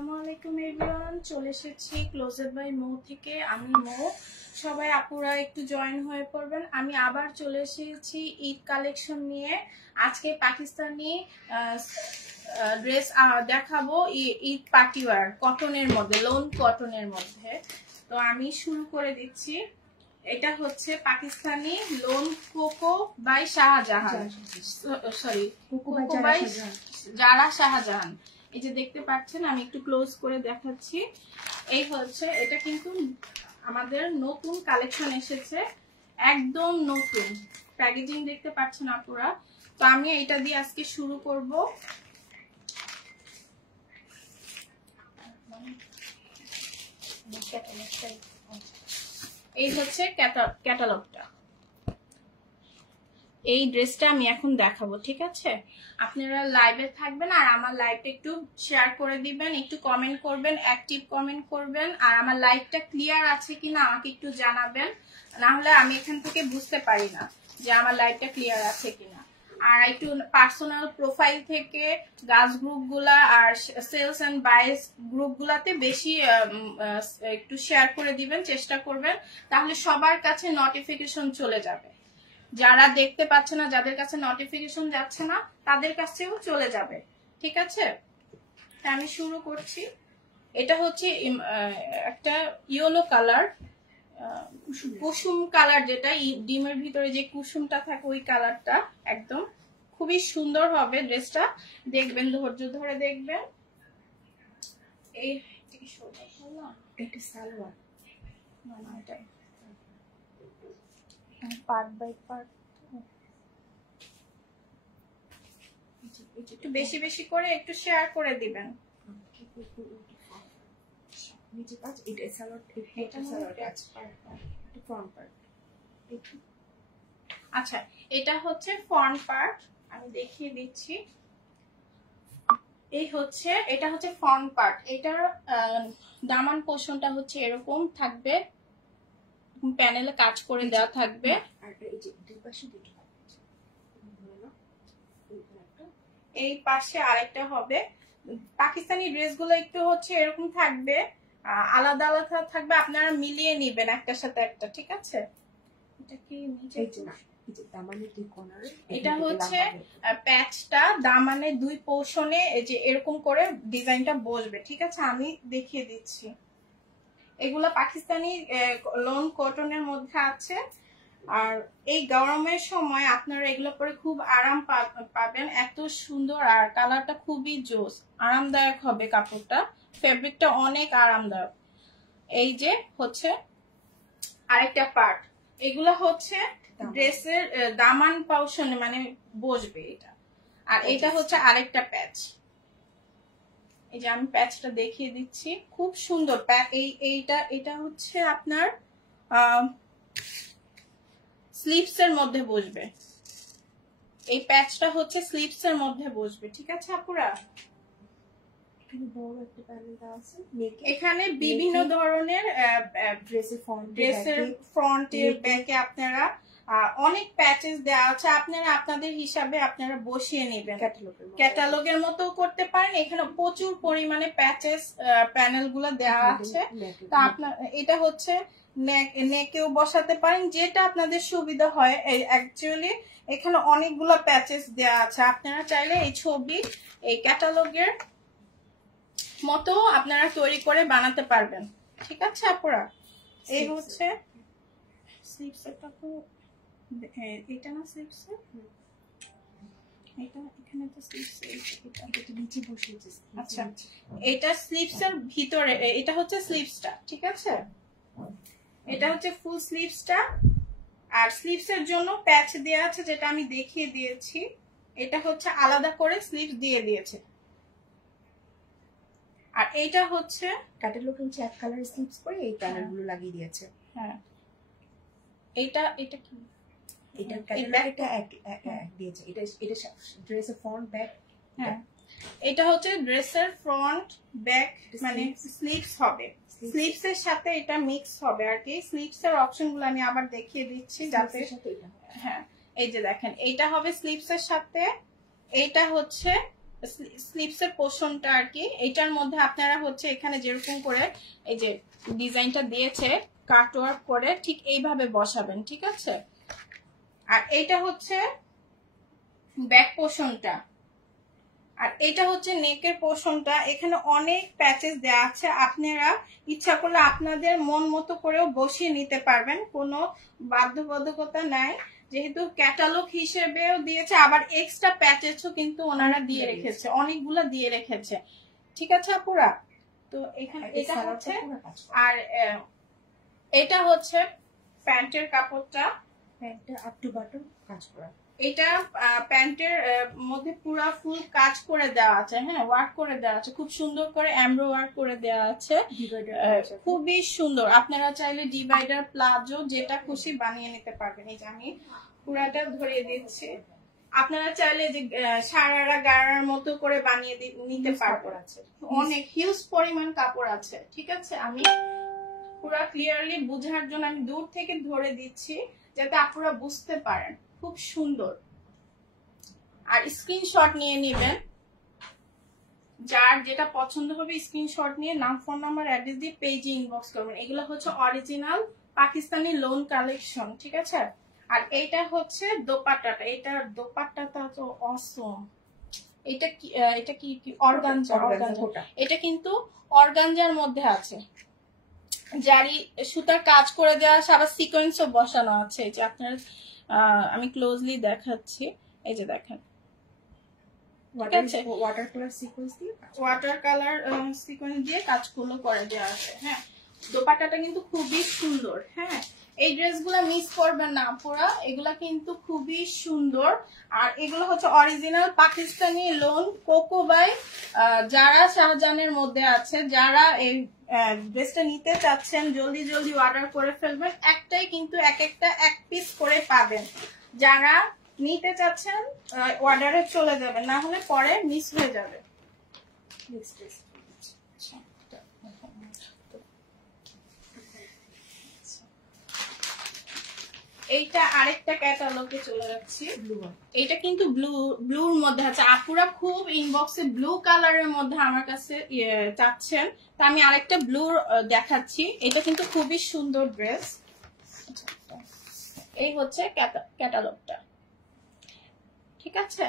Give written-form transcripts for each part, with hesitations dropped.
আসসালামু আলাইকুম এভরিওয়ান, চলে এসেছি ক্লোজেট বাই মৌ থেকে। আমি মৌ, সবাই আপুরা একটু জয়েন হয়ে পড়বেন। আমি আবার চলে এসেছি ঈদ কালেকশন নিয়ে। আজকে পাকিস্তানি ড্রেস দেখাবো, ঈদ পার্টিওয়ার কটনের মধ্যে, লোন কটনের মধ্যে। তো আমি শুরু করে দিচ্ছি। এটা হচ্ছে Pakistani lawn Coco by Shahjahan, sorry Coco by Zara Shahjahan. এই যে দেখতে পাচ্ছেন, আমি একটু ক্লোজ করে দেখাচ্ছি। এই হচ্ছে, এটা কিন্তু আমাদের নতুন কালেকশন এসেছে, একদম নতুন প্যাকেজিং দেখতে পাচ্ছেন আপুরা। তো আমি এটা দিয়ে আজকে শুরু করব। এই হচ্ছে ক্যাটালগটা। এই ড্রেসটা আমি এখন দেখাবো, ঠিক আছে? আপনারা লাইভে থাকবেন আর আমার লাইভটা একটু শেয়ার করে দিবেন, একটু কমেন্ট করবেন, অ্যাক্টিভ কমেন্ট করবেন। আর আমার লাইভটা ক্লিয়ার আছে কিনা আমাকে একটু জানাবেন, না হলে আমি এখান থেকে বুঝতে পারি না যে আমার লাইভটা ক্লিয়ার আছে কিনা। আর একটু পার্সোনাল প্রোফাইল থেকে গাছ গ্রুপগুলা আর সেলস এন্ড বাইস গ্রুপগুলাতে বেশি একটু শেয়ার করে দিবেন, চেষ্টা করবেন, তাহলে সবার কাছে নোটিফিকেশন চলে যাবে। যারা দেখতে পাচ্ছে না, যাদের কাছে নোটিফিকেশন যাচ্ছে না, তাদের কাছেও চলে যাবে, ঠিক আছে? আমি শুরু করছি। এটা হচ্ছে একটা ইয়েলো কালার, কুসুম কালার, যেটা ডিমের ভিতরে যে কুসুমটা থাকে ওই কালারটা। একদম খুবই সুন্দর হবে ড্রেসটা, দেখবেন, ধৈর্য ধরে দেখবেন। এই এটা সালোয়ার, না এটা পার্ট বাই পার্ট, একটু বেশি বেশি করে একটু শেয়ার করে দিবেন। আচ্ছা, এটা হচ্ছে ফ্রন্ট পার্ট, আমি দেখিয়ে দিচ্ছি। এই হচ্ছে, এটা হচ্ছে ফ্রন্ট পার্ট। এটার দামান পোর্শনটা হচ্ছে এরকম থাকবে, প্যানেলে কাজ করে দেওয়া থাকবে। এই পাশে আরেকটা হবে। পাকিস্তানি ড্রেসগুলো একটু হচ্ছে এরকম থাকবে, আলাদা আলাদা থাকবে, আপনারা মিলিয়ে নিবেন একটার সাথে একটা, ঠিক আছে? এটা কি নিচে এটা হচ্ছে প্যাচটা দামানের দুই পোর্শনে যে এরকম করে ডিজাইনটা বসবে, ঠিক আছে? আমি দেখিয়ে দিচ্ছি। এগুলা পাকিস্তানি লোন কটনের মধ্যে আছে। আর এই গরমের সময় আপনারা এগুলো পরে খুব আরাম পাবেন, এত সুন্দর। আর কালারটা খুবই জোস, আরামদায়ক হবে কাপড়টা, ফেব্রিকটা অনেক আরামদায়ক। এই যে হচ্ছে আরেকটা পার্ট, এগুলো হচ্ছে ড্রেসের দামান পোরশনে মানে বসবে এটা। আর এটা হচ্ছে আরেকটা প্যাচ। এই যে আমি প্যাচটা দেখিয়ে দিচ্ছি, খুব সুন্দর। এটা হচ্ছে আপনার স্লিভস এর মধ্যে বসবে। এই প্যাচটা হচ্ছে স্লিভস এর মধ্যে বসবে, ঠিক আছে আপুরা? এখানে বিভিন্ন ধরনের ড্রেসের ফ্রন্টে ব্যাকে আপনারা অনেক প্যাচেস দেওয়া আছে, আপনারা আপনাদের হিসাবে আপনারা বসিয়ে নেবেন। ক্যাটালগের মতো করতে পারেন। এখানে প্রচুর পরিমাণে প্যাচেস প্যানেল গুলা দেওয়া আছে। তা আপনার এটা হচ্ছে নেকেও বসাতে পারেন, যেটা আপনাদের সুবিধা হয়। অ্যাকচুয়ালি এখানে অনেকগুলো প্যাচেস দেওয়া আছে, আপনারা চাইলে এই ছবি এই ক্যাটালগের মতো আপনারা তৈরি করে বানাতে পারবেন, ঠিক আছে আপুরা? এই হচ্ছে স্লিভসটা, তো এটা না স্লিভস, এটা এখানে তো স্লিভস, এটা নিচে বসিয়েছে। আচ্ছা, এটা স্লিভসের ভিতরে, এটা হচ্ছে স্লিভসটা, ঠিক আছে? এটা হচ্ছে ফুল স্লিভসটা। আর স্লিভসের জন্য প্যাচ দেওয়া আছে, যেটা আমি দেখিয়ে দিয়েছি। এটা হচ্ছে আলাদা করে স্লিভস দিয়ে দিয়েছে। আর এইটা হচ্ছে ক্যাটালগ হচ্ছে এক কালার স্লিপস করে এই প্যানেলগুলো লাগিয়ে দিয়েছে। হ্যাঁ, এটা কি এটা ক্যাটালগটা এক দিয়েছে। এটা ড্রেসের ফ্রন্ট ব্যাক। হ্যাঁ, এটা হচ্ছে ড্রেসের ফ্রন্ট ব্যাক, মানে স্লিভস হবে, স্লিভস এর সাথে এটা মিক্স হবে আর কি। স্লিভস এর অপশনগুলো আমি আবার দেখিয়ে দিচ্ছি যাতে, হ্যাঁ এই যে দেখেন, এইটা হবে স্লিভস এর সাথে। এইটা হচ্ছে স্লিপসের পোর্শনটা আর কি। এইটার মধ্যে আপনারা হচ্ছে এখানে যেরকম করে এই যে ডিজাইনটা দিয়েছে কাট ওয়ার্ক করে ঠিক এইভাবে বসাবেন, ঠিক আছে। আর এইটা হচ্ছে ব্যাক পোর্শনটা, আর এটা হচ্ছে নেকের পোর্শনটা। এখানে অনেক প্যাচেস দেওয়া আছে, আপনারা ইচ্ছা করলে আপনাদের মন মতো করেও বসিয়ে নিতে পারবেন, কোনো বাধ্যবাধকতা নাই। যেহেতু ক্যাটালগ হিসেবেও দিয়েছে, আবার এক্সট্রা প্যাচেসও কিন্তু ওনারা দিয়ে রেখেছে, অনেকগুলো দিয়ে রেখেছে, ঠিক আছে আপুরা। তো এখানে এটা হচ্ছে, আর এটা হচ্ছে প্যান্টের কাপড়টা, প্যান্টটা আপ টু বটম কাজ করা। এটা প্যান্টের মধ্যে পুরো ফুল কাজ করে দেওয়া আছে, হ্যাঁ ওয়ার্ক করে দেওয়া আছে, খুব সুন্দর করে এমব্রো ওয়ার্ক করে দেওয়া আছে, খুবই সুন্দর। আপনারা চাইলে ডিভাইডার প্লাজো যেটা খুশি বানিয়ে নিতে পারবেন। এই যে আমি পুরাটা ধরিয়ে দিচ্ছি, আপনারা চাইলে যে সারারা গারার মতো করে বানিয়ে নিতে পারবেন। অনেক হিউজ পরিমাণ কাপড় আছে, ঠিক আছে। আমি পুরা ক্লিয়ারলি বোঝার জন্য আমি দূর থেকে ধরে দিচ্ছি যাতে আপনারা বুঝতে পারেন, খুব সুন্দর। আর স্ক্রিনশট নিয়ে নেবেন, যার যেটা পছন্দ হবে স্ক্রিনশট নিয়ে নাম, ফোন নাম্বার, অ্যাড্রেস দিয়ে পেজে ইনবক্স করবেন। এগুলো হচ্ছে অরিজিনাল পাকিস্তানি লোন কালেকশন, ঠিক আছে। আর এইটা হচ্ছে দোপাট্টাটা, এটা দোপাট্টাটা তো অসম। এটা কি, এটা কি অর্গানজা, এটা কিন্তু অর্গানজার মধ্যে আছে, জারি সুতার কাজ করে দেওয়া আছে, আবার সিকোয়েন্সও বসানো আছে। এই যে আপনার আমি ক্লোজলি দেখাচ্ছি, এই যে দেখেন, ওয়াটার কালার সিকোয়েন্স দিয়ে কাজগুলো করে দেওয়া আছে। হ্যাঁ, দোপাট্টাটা কিন্তু খুবই সুন্দর। হ্যাঁ, এই ড্রেসগুলো মিস করবেন না আপুরা, এগুলা কিন্তু খুবই সুন্দর। আর এগুলো হচ্ছে original Pakistani lawn Coco by Zara শাহজাহানের মধ্যে আছে। যারা এই ড্রেসটা নিতে চাচ্ছেন জলদি জলদি অর্ডার করে ফেলবেন, একটাই কিন্তু একটা এক পিস করে পাবেন। যারা নিতে চাচ্ছেন অর্ডারে চলে যাবেন, না হলে পরে মিস হয়ে যাবে। এইটা আরেকটা ক্যাটালগে চলে যাচ্ছি, এইটা কিন্তু ব্লুর মধ্যে আছে। আপুরা খুব ইনবক্সে ব্লু কালারের মধ্যে আমার কাছে চাচ্ছেন, তা আমি আরেকটা ব্লু দেখাচ্ছি। এটা কিন্তু খুবই সুন্দর ড্রেস। এই হচ্ছে ক্যাটালগটা, ঠিক আছে।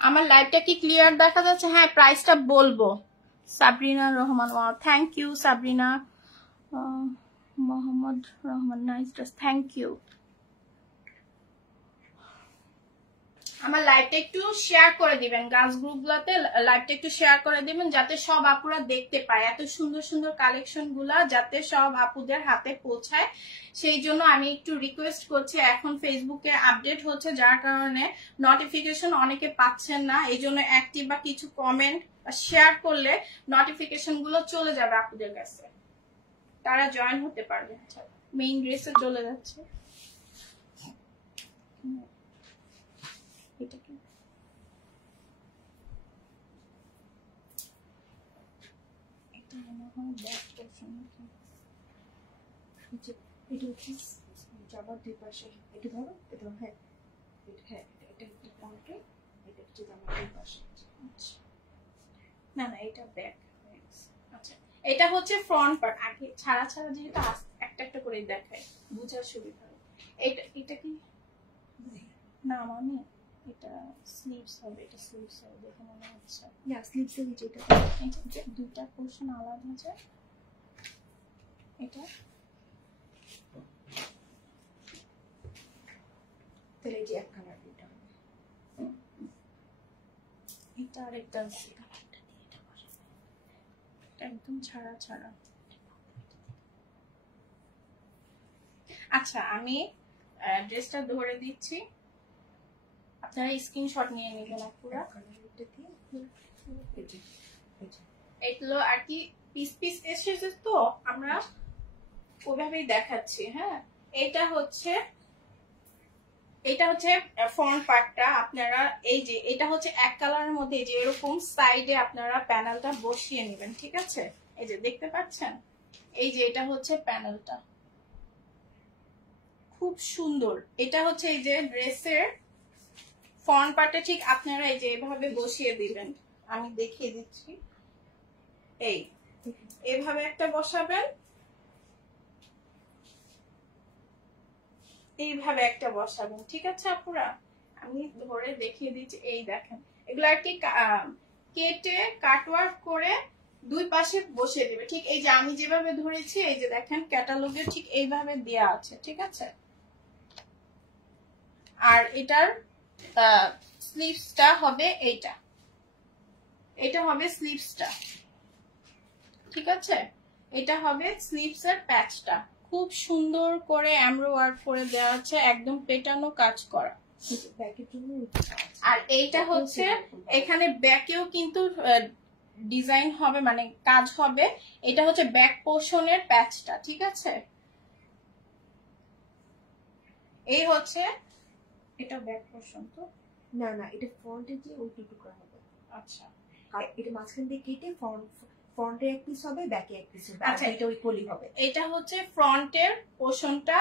আমার লাইভটা কি ক্লিয়ার দেখা যাচ্ছে? হ্যাঁ, প্রাইসটা বলবো। Sabrina Rahman, thank you Sabrina. Mohammad Rahman, nice dress, thank you. আমার লাইভটা একটু শেয়ার করে দিবেন, গার্লস গ্রুপগুলোতে লাইভটা একটু শেয়ার করে দিবেন, যাতে সব আপুরা দেখতে পায়, এত সুন্দর সুন্দর কালেকশন গুলা যাতে সব আপুদের হাতে পৌঁছায়। সেই জন্য আমি একটু রিকোয়েস্ট করছি। এখন ফেসবুকে আপডেট হচ্ছে, যার কারণে নোটিফিকেশন অনেকে পাচ্ছেন না, এই জন্য অ্যাক্টিভ বা কিছু কমেন্ট বা শেয়ার করলে নোটিফিকেশন গুলো চলে যাবে আপুদের কাছে, তারা জয়েন হতে পারবে। মেইন ড্রেসে চলে যাচ্ছে, এটা কি এটা মনে হয় ব্যাক পোরশন, এটা হচ্ছে জামার দুই পাশে, এটা ধরো, এটা হ্যাঁ হ্যাঁ এটা একটা পয়েন্টে, এটা হচ্ছে জামার দুই পাশে। না না, এটা ব্যাক। আচ্ছা, এটা হচ্ছে ফ্রন্ট পার্ট। আগে ছাড়া ছাড়া যেহেতু একটা একটা করে দেখায়, বুঝার সুবিধা হয়। এটা কি না, মানে এটা স্লিভস হবে, এটা স্লিভস হবে দেখে মনে হচ্ছে। না, স্লিভস এর যেটা এটা দুইটা পোরশন আলাদা আছে। এটা তাহলে এই যে এক কালার, এটা এটা আরেকটা আছে, এটা একদম ছাড়া ছাড়া। আচ্ছা, আমি ড্রেসটা ধরে দিচ্ছি, আপনারা স্ক্রিনশট নিয়ে নেবেন পুরো। এগুলো আর কি পিস পিস এসেছে, তো আমরা ওভাবেই দেখাচ্ছি। হ্যাঁ, এটা হচ্ছে ফ্রন্ট পার্টটা। আপনারা এই যে এটা হচ্ছে এক কালারের মধ্যে, এই যে এরকম সাইডে আপনারা প্যানেলটা বসিয়ে নেবেন, ঠিক আছে। এই যে দেখতে পাচ্ছেন, এই যে এটা হচ্ছে প্যানেলটা, খুব সুন্দর। এটা হচ্ছে এই যে ড্রেসের ফ্রন্ট পার্টে ঠিক আপনারা এই যে এভাবে বসিয়ে দিবেন, আমি দেখিয়ে দিচ্ছি। এই এভাবে একটা বসাবেন, এইভাবে একটা বসাবেন, ঠিক আছে আপুরা? আমি ধরে দেখিয়ে দিচ্ছি। এই দেখেন, এগুলো আর কি কেটে কাটওয়ার্ক করে দুই পাশে বসিয়ে দেবে, ঠিক এই যে আমি যেভাবে ধরেছি। এই যে দেখেন ক্যাটালগে ঠিক এইভাবে দেয়া আছে, ঠিক আছে? আর এটার স্লিভসটা হবে এইটা, এটা হবে স্লিভসটা, ঠিক আছে? এটা হবে স্লিভস এর প্যাচটা, খুব সুন্দর করে এমব্রো ওয়ার্ক করে দেওয়া আছে, একদম পেটানো কাজ করা। আর এইটা হচ্ছে এখানে ব্যাকেও কিন্তু ডিজাইন হবে, মানে কাজ হবে। এটা হচ্ছে ব্যাক পোর্শনের প্যাচটা, ঠিক আছে? এই হচ্ছে এটা ব্যাক পোর্শন, তো না না, এটা ফ্রন্টে যে ওই টুকরা হবে। আচ্ছা, এটা মাঝখান দিয়ে কেটে ফ্রন্টে এক পিস হবে, ব্যাকে এক পিস হবে। আচ্ছা, এটা ওই কলি হবে। এটা হচ্ছে ফ্রন্টের পোর্শনটা,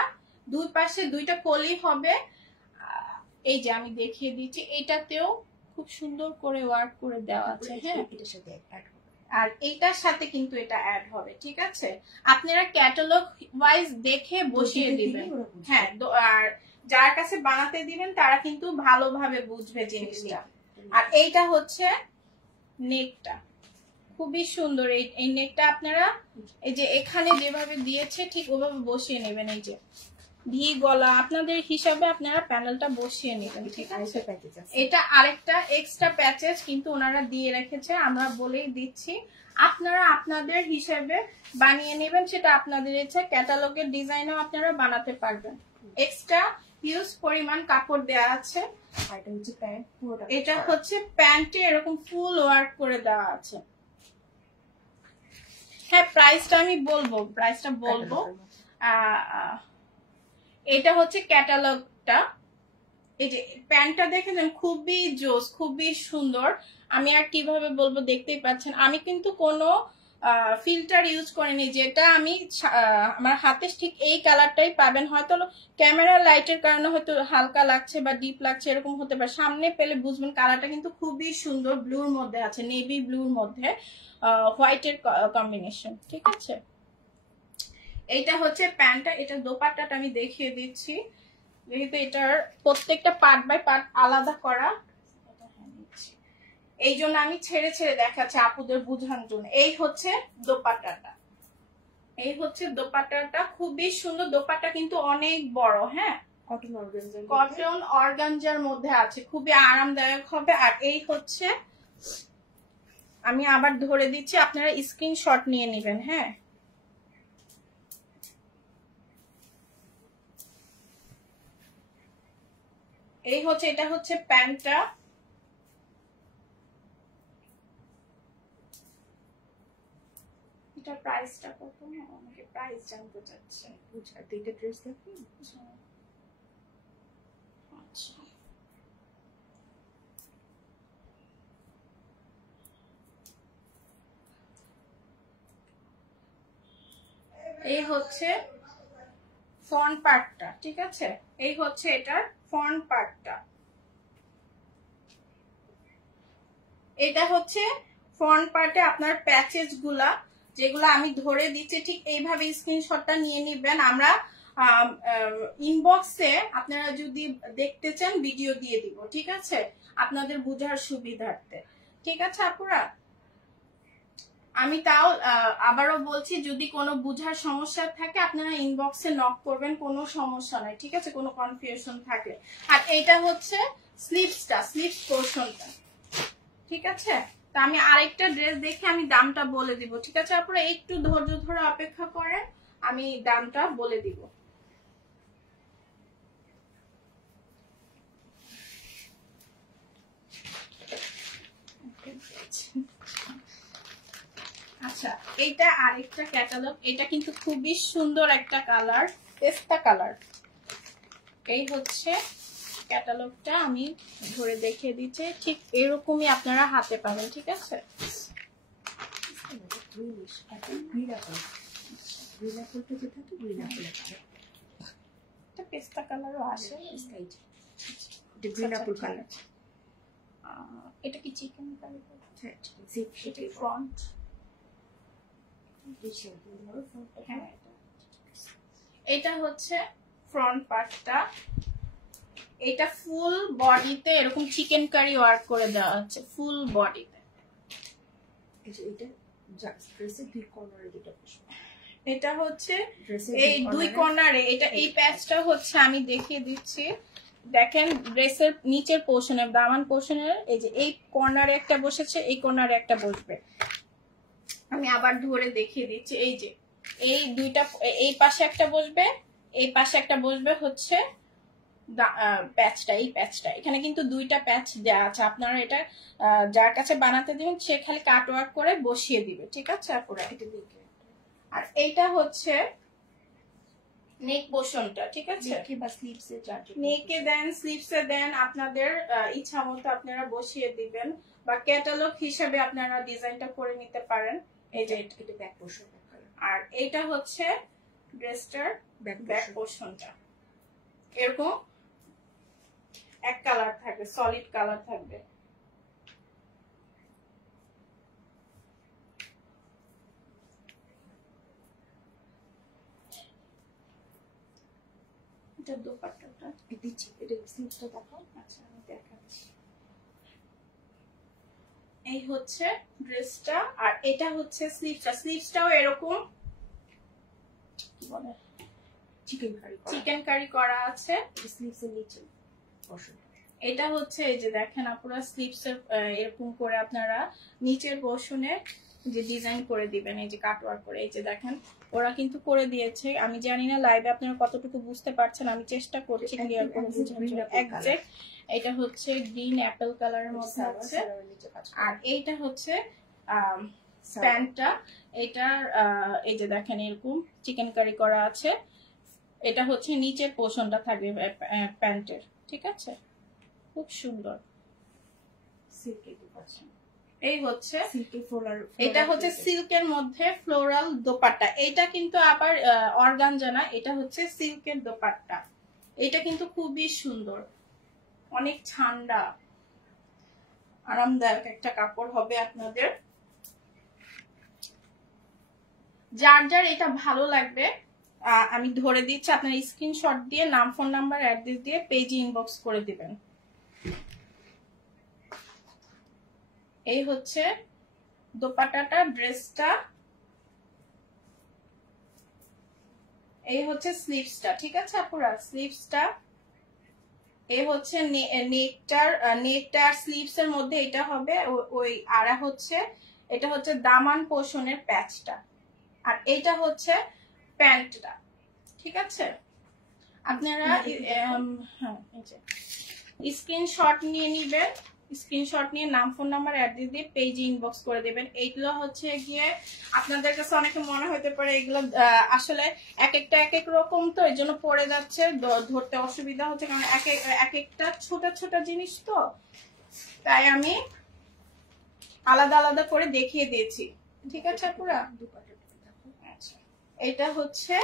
দুই পাশে দুইটা কলি হবে। এই যে আমি দেখিয়ে দিচ্ছি, এটাতেও খুব সুন্দর করে ওয়ার্ক করে দেওয়া আছে। হ্যাঁ, এটার সাথে অ্যাড হবে, আর এইটার সাথে কিন্তু এটা অ্যাড হবে, ঠিক আছে? আপনারা ক্যাটালগ ওয়াইজ দেখে বসিয়ে দিবেন। হ্যাঁ, আর যার কাছে বানাতে দিবেন তারা কিন্তু ভালোভাবে বুঝবে জিনিসটা। আর এইটা হচ্ছে নেকটা, খুবই সুন্দর। এই নেকটা আপনারা এই যে এখানে যেভাবে দিয়েছে ঠিক ওভাবে বসিয়ে নেবেন। এই যে ভি গলা আপনাদের হিসাবে আপনারা প্যানেলটা বসিয়ে নেবেন, ঠিক আছে? এটা আরেকটা এক্সট্রা প্যাচেস কিন্তু ওনারা দিয়ে রেখেছে, আমরা বলেই দিচ্ছি। আপনারা আপনাদের হিসাবে বানিয়ে নেবেন, সেটা আপনাদের ইচ্ছা। ক্যাটালগের ডিজাইনও আপনারা বানাতে পারবেন। এক্সট্রা হিউজ পরিমাণ কাপড় দেওয়া আছে। এটা হচ্ছে প্যান্ট, এটা হচ্ছে প্যান্টে এরকম ফুল ওয়ার্ক করে দেওয়া আছে। হ্যাঁ, প্রাইসটা আমি বলবো, প্রাইসটা বলবো। এটা হচ্ছে ক্যাটালগটা। এই যে প্যান্টটা দেখেন, খুবই জোস, খুবই সুন্দর। আমি আর কিভাবে বলবো, দেখতেই পাচ্ছেন। আমি কিন্তু কোনো ফিল্টার ইউজ করিনি, যেটা আমি আমার হাতে ঠিক এই কালারটাই পাবেন। হয়তো ক্যামেরা লাইটের কারণে হয়তো হালকা লাগছে বা ডিপ লাগছে, এরকম হতে পারে। সামনে পেলে বুঝবেন কালারটা কিন্তু খুবই সুন্দর, ব্লুর মধ্যে আছে, নেভি ব্লুর মধ্যে হোয়াইটের কম্বিনেশন, ঠিক আছে? এইটা হচ্ছে প্যান্টটা। এটা দোপাট্টাটা আমি দেখিয়ে দিচ্ছি, যেহেতু এটার প্রত্যেকটা পার্ট বাই পার্ট আলাদা করা, এই জন্য আমি ছেড়ে ছেড়ে দেখাচ্ছি আপুদের বুঝানোর জন্য। এই হচ্ছে দোপাট্টাটা, এই হচ্ছে দোপাট্টাটা, খুবই সুন্দর। দোপাট্টা কিন্তু অনেক বড়, হ্যাঁ, কটন অর্গানজার মধ্যে আছে, খুবই আরামদায়ক হবে। আর এই হচ্ছে, আমি আবার ধরে দিচ্ছি, আপনারা স্ক্রিনশট নিয়ে নেবেন। হ্যাঁ, এই হচ্ছে, এটা হচ্ছে প্যান্টটা। এটা প্রাইসটা কত? আমাকে প্রাইস জানতে চাচ্ছে। দুইটা ড্রেস দেখি। আচ্ছা, এই হচ্ছে ফ্রন্ট পার্টটা, ঠিক আছে? এই হচ্ছে এটার ফ্রন্ট পার্টটা। এটা হচ্ছে ফ্রন্ট পার্টে আপনার প্যাচেস গুলা, যেগুলো আমি ধরে দিচ্ছি, ঠিক এইভাবে স্ক্রিনশটটা নিয়ে নিবেন। আমরা ইনবক্সে আপনারা যদি দেখতে চান ভিডিও দিয়ে দিব, ঠিক আছে? আপনাদের বোঝার সুবিধার্থে, ঠিক আছে আপুরা? আমি তাও আবারও বলছি, যদি কোনো বুঝার সমস্যা থাকে আপনারা ইনবক্সে নক করবেন, কোনো সমস্যা নাই, ঠিক আছে? কোনো কনফিউশন থাকলে। আর এইটা হচ্ছে স্লিভসটা, স্লিভস পোরশনটা, ঠিক আছে? তা আমি আরেকটা ড্রেস দেখে আমি দামটা বলে দিব, ঠিক আছে? আপনারা একটু ধৈর্য ধরে অপেক্ষা করেন, আমি দামটা বলে দিব। আচ্ছা, এইটা আরেকটা ক্যাটালগ। এটা কিন্তু খুবই সুন্দর একটা কালার, পেস্তা কালার। এই হচ্ছে ক্যাটালগটা, আমি ধরে দেখিয়ে দিচ্ছি, ঠিক এরকমই আপনারা হাতে পাবেন, ঠিক আছে? একটা পেস্তা কালারও আসে। Green Apple colour. এটা কি চিকেন কারি? হ্যাঁ, জিপ এটা ফ্রন্ট। হ্যাঁ, এটা হচ্ছে ফ্রন্ট পার্টটা। এটা ফুল বডিতে এরকম চিকেন কারি ওয়ার্ক করে দেওয়া আছে, ফুল বডিতে। এটা হচ্ছে এই দুই কর্নারে, এটা এই প্যাচটা হচ্ছে আমি দেখিয়ে দিচ্ছি। দেখেন ড্রেসের নিচের পোর্শনে, দামান পোর্শনের এই যে এই কর্নারে একটা বসেছে, এই কর্নারে একটা বসবে। আমি আবার ধরে দেখিয়ে দিচ্ছি। এই যে এই দুইটা, এই পাশে একটা বসবে, এই পাশে একটা বসবে হচ্ছে প্যাচটা, এই প্যাচটা। এখানে কিন্তু দুইটা প্যাচ দেওয়া আছে। আপনারা এটা যার কাছে বানাতে দিবেন সে খালি কাট ওয়ার্ক করে বসিয়ে দিবে, ঠিক আছে আপুরা? আর এইটা হচ্ছে নেক পোর্শনটা, ঠিক আছে? নেকে দেন, স্লিভসে দেন, আপনাদের ইচ্ছা মতো আপনারা বসিয়ে দিবেন, বা ক্যাটালগ হিসেবে আপনারা ডিজাইনটা করে নিতে পারেন। এই যে এটা ব্যাক পোর্শন, আর এইটা হচ্ছে ড্রেসটার ব্যাক পোর্শনটা। এরকম এক কালার থাকবে, সলিড কালার থাকবে। এটা দোপাট্টাটা দিচ্ছি, এটা স্লিভসটা দেখো। আচ্ছা, আমি দেখাচ্ছি। এই হচ্ছে ড্রেসটা, আর এটা হচ্ছে স্লিভসটা। স্লিভসটাও এরকম কি বলে, চিকেন কারি করা আছে। স্লিভসের নিচে পোর্শন এটা হচ্ছে এই যে দেখেন আপুরা, স্লিভসের এরকম করে আপনারা নিচের পোর্শনে যে ডিজাইন করে দিবেন, এই যে কাটওয়ার্ক করে। এই যে দেখেন ওরা কিন্তু করে দিয়েছে। আমি জানি না লাইভে আপনারা কতটুকু বুঝতে পারছেন, আমি চেষ্টা করছি ক্লিয়ার করে বোঝানোর। এক্সাক্ট এটা হচ্ছে গ্রিন অ্যাপেল কালারের মধ্যে আছে, আর এইটা হচ্ছে প্যান্টটা। এটার এই যে দেখেন এরকম চিকেন কারি করা আছে। এটা হচ্ছে নিচের পোর্শনটা থাকবে প্যান্টের, ঠিক আছে? খুব সুন্দর। এই হচ্ছে এটা হচ্ছে সিল্কের মধ্যে ফ্লোরাল দোপাট্টা। এটা কিন্তু আবার অর্গানজা না, এটা হচ্ছে সিল্কের দোপাট্টা। এটা কিন্তু খুবই সুন্দর, অনেক ঠান্ডা আরামদায়ক একটা কাপড় হবে আপনাদের। যার যার এটা ভালো লাগবে আমি ধরে দিচ্ছি, আপনার স্ক্রিনশট দিয়ে নাম, ফোন নাম্বার, অ্যাড্রেস দিয়ে পেজে ইনবক্স করে দিবেন। এই হচ্ছে দোপাট্টাটা, ড্রেসটা, এই হচ্ছে স্লিভসটা, ঠিক আছে আপুরা? স্লিভসটা এই হচ্ছে নেকটা স্লিভস এর মধ্যে এটা হবে ওই, আর হচ্ছে এটা হচ্ছে দামান পোর্শনের প্যাচটা, আর এইটা হচ্ছে প্যান্টটা, ঠিক আছে? আপনারা হ্যাঁ স্ক্রিনশট নিয়ে নিবেন, স্ক্রিনশট নিয়ে নাম, ফোন নাম্বার, অ্যাড্রেস দিয়ে পেজে ইনবক্স করে দেবেন। এইগুলো হচ্ছে গিয়ে আপনাদের কাছে অনেকে মনে হতে পারে এগুলো আসলে এক একটা এক এক রকম, তো এই জন্য পড়ে যাচ্ছে, ধরতে অসুবিধা হচ্ছে, কারণ এক একটা ছোট ছোট জিনিস, তো তাই আমি আলাদা আলাদা করে দেখিয়ে দিয়েছি, ঠিক আছে পুরা? আচ্ছা, এটা হচ্ছে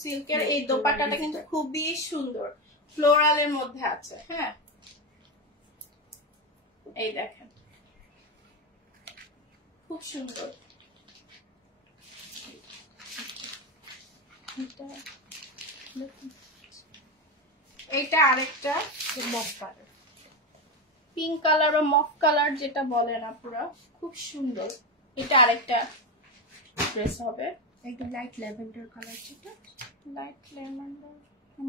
সিল্কের এই দোপাট্টাটা কিন্তু খুবই সুন্দর, ফ্লোরালের মধ্যে আছে। হ্যাঁ, এই দেখেন খুব সুন্দর। এইটা আরেকটা মফ কালার, পিঙ্ক কালার ও মফ কালার যেটা বলেন আপুরা, খুব সুন্দর। এটা আরেকটা ড্রেস হবে, একদম লাইট ল্যাভেন্ডার কালার, যেটা লাইট ল্যাভেন্ডার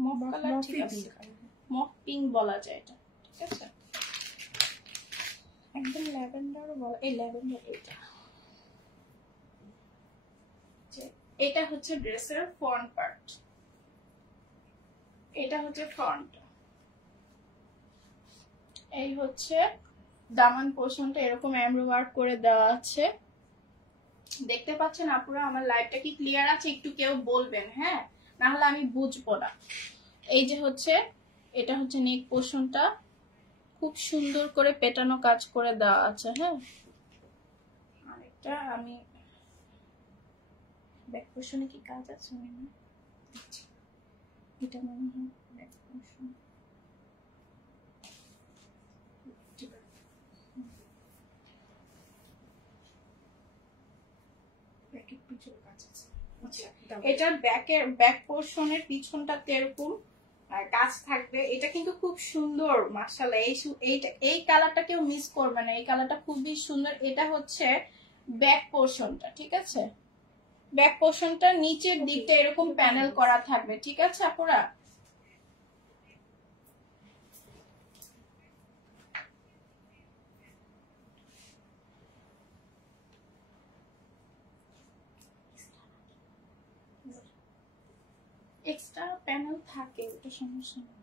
মফ কালার, ঠিক আছে? মফ পিঙ্ক বলা যায় এটা, ঠিক আছে? একদম ল্যাভেন্ডারও বলা, এই ল্যাভেন্ডার। এটা হচ্ছে ড্রেসের ফ্রন্ট পার্ট, এটা হচ্ছে ফ্রন্ট। এই হচ্ছে দামান পোর্শনটা, এরকম এমব্রয়ডারি ওয়ার্ক করে দেওয়া আছে। দেখতে পাচ্ছেন আপুরা? আমার লাইভটা কি ক্লিয়ার আছে? একটু কেউ বলবেন, হ্যাঁ, না হলে আমি বুঝবো না। এই যে হচ্ছে এটা হচ্ছে নেক পোর্শনটা, খুব সুন্দর করে পেটানো কাজ করে দেওয়া আছে। হ্যাঁ, আরেকটা আমি ব্যাক পোর্শনে কি কাজ আছে এটা মনে হয় ব্যাক পোর্শন। এটার ব্যাক পোর্শনের পিছনটাতে এরকম কাজ থাকবে। এটা কিন্তু খুব সুন্দর মাশাআল্লাহ। এই কালারটা কেউ মিস করবে না, এই কালারটা খুবই সুন্দর। এটা হচ্ছে ব্যাক পোর্শনটা, ঠিক আছে? ব্যাক পোর্শনটা নিচের দিকটা এরকম প্যানেল করা থাকবে, ঠিক আছে আপুরা? এক্সট্রা প্যানেল থাকে, ওটা সমস্যা নেই।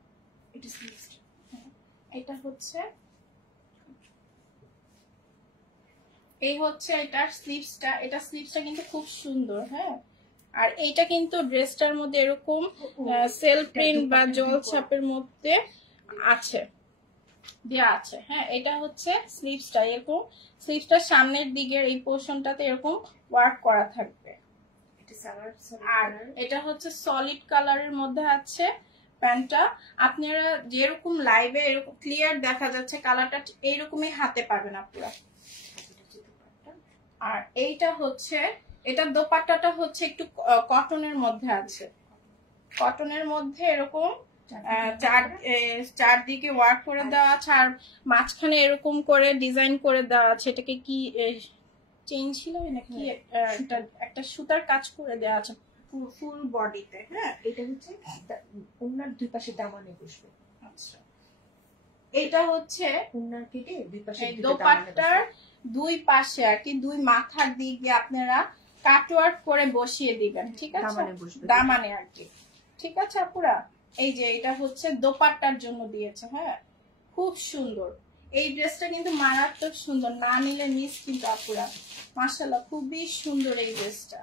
এটা হচ্ছে এই হচ্ছে এটার স্লিভসটা। এটা স্লিভসটা কিন্তু খুব সুন্দর, হ্যাঁ। আর এইটা কিন্তু ড্রেসটার মধ্যে এরকম সেলফ প্রিন্ট বা জল ছাপের মধ্যে আছে, দেয়া আছে, হ্যাঁ। এটা হচ্ছে স্লিভসটা, এরকম স্লিভসটার সামনের দিকের এই পোর্শনটাতে এরকম ওয়ার্ক করা থাকবে। আর এটা হচ্ছে সলিড কালারের মধ্যে আছে প্যান্টটা। আপনারা যেরকম লাইভে এরকম ক্লিয়ার দেখা যাচ্ছে কালারটা, এইরকমই হাতে পাবেন আপনারা। আর এইটা হচ্ছে, এটার দোপাট্টাটা হচ্ছে একটু কটনের মধ্যে আছে, কটনের মধ্যে এরকম চারদিকে ওয়ার্ক করে দেওয়া আছে, আর মাঝখানে এরকম করে ডিজাইন করে দেওয়া আছে। এটাকে কি চেইন ছিল নাকি একটা সুতার কাজ করে দেওয়া আছে ফুল বডিতে, হ্যাঁ। এটা হচ্ছে ওনার দুই পাশে দামানে বসবে। আচ্ছা, এটা হচ্ছে ওনার কেটে দুই পাশে দোপাট্টার দুই পাশে আর কি, দুই মাথার দিকে আপনারা কাটওয়ার্ক করে বসিয়ে দিবেন, ঠিক আছে? দামানে আর কি, ঠিক আছে আপুরা? এই যে এটা হচ্ছে দোপাট্টার জন্য দিয়েছে, হ্যাঁ। খুব সুন্দর এই ড্রেসটা, কিন্তু মারাত্মক সুন্দর, না নিলে মিস কিন্তু আপুরা। মাশাআল্লাহ, খুবই সুন্দর এই ড্রেসটা।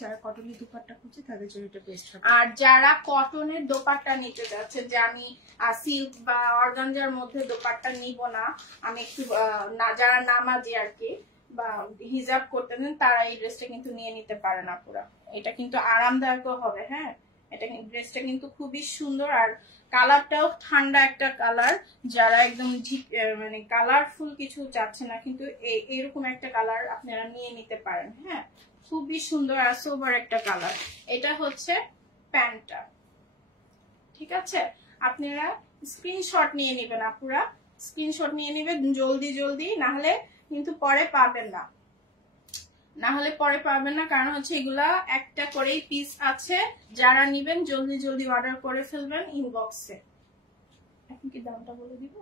যারা কটনের দোপাট্টা খুঁজছে তাদের জন্য এটা বেস্ট হবে। আর যারা কটনের দোপাট্টা নিতে যাচ্ছে, যে আমি সিল্ক বা অর্গানজার মধ্যে দোপাট্টা নিব না, আমি একটু যারা নামাজি আর কি বা হিজাব করতে দেন, তারা এই ড্রেসটা কিন্তু নিয়ে নিতে পারেন আপুরা। এটা কিন্তু আরামদায়কও হবে, হ্যাঁ। এটা ড্রেসটা কিন্তু খুবই সুন্দর, আর কালারটাও ঠান্ডা একটা কালার। যারা একদম মানে কালারফুল কিছু চাচ্ছে না, কিন্তু এরকম একটা কালার আপনারা নিয়ে নিতে পারেন, হ্যাঁ। খুবই সুন্দর আর সোবার একটা কালার। এটা হচ্ছে প্যান্টটা, ঠিক আছে? আপনারা স্ক্রিনশট নিয়ে নেবেন আপুরা, স্ক্রিনশট নিয়ে নেবেন জলদি জলদি, না হলে কিন্তু পরে পাবেন না, কারণ হচ্ছে এগুলা একটা করেই পিস আছে। যারা নিবেন জলদি জলদি অর্ডার করে ফেলবেন ইনবক্সে। এখন কি দামটা বলে দিব?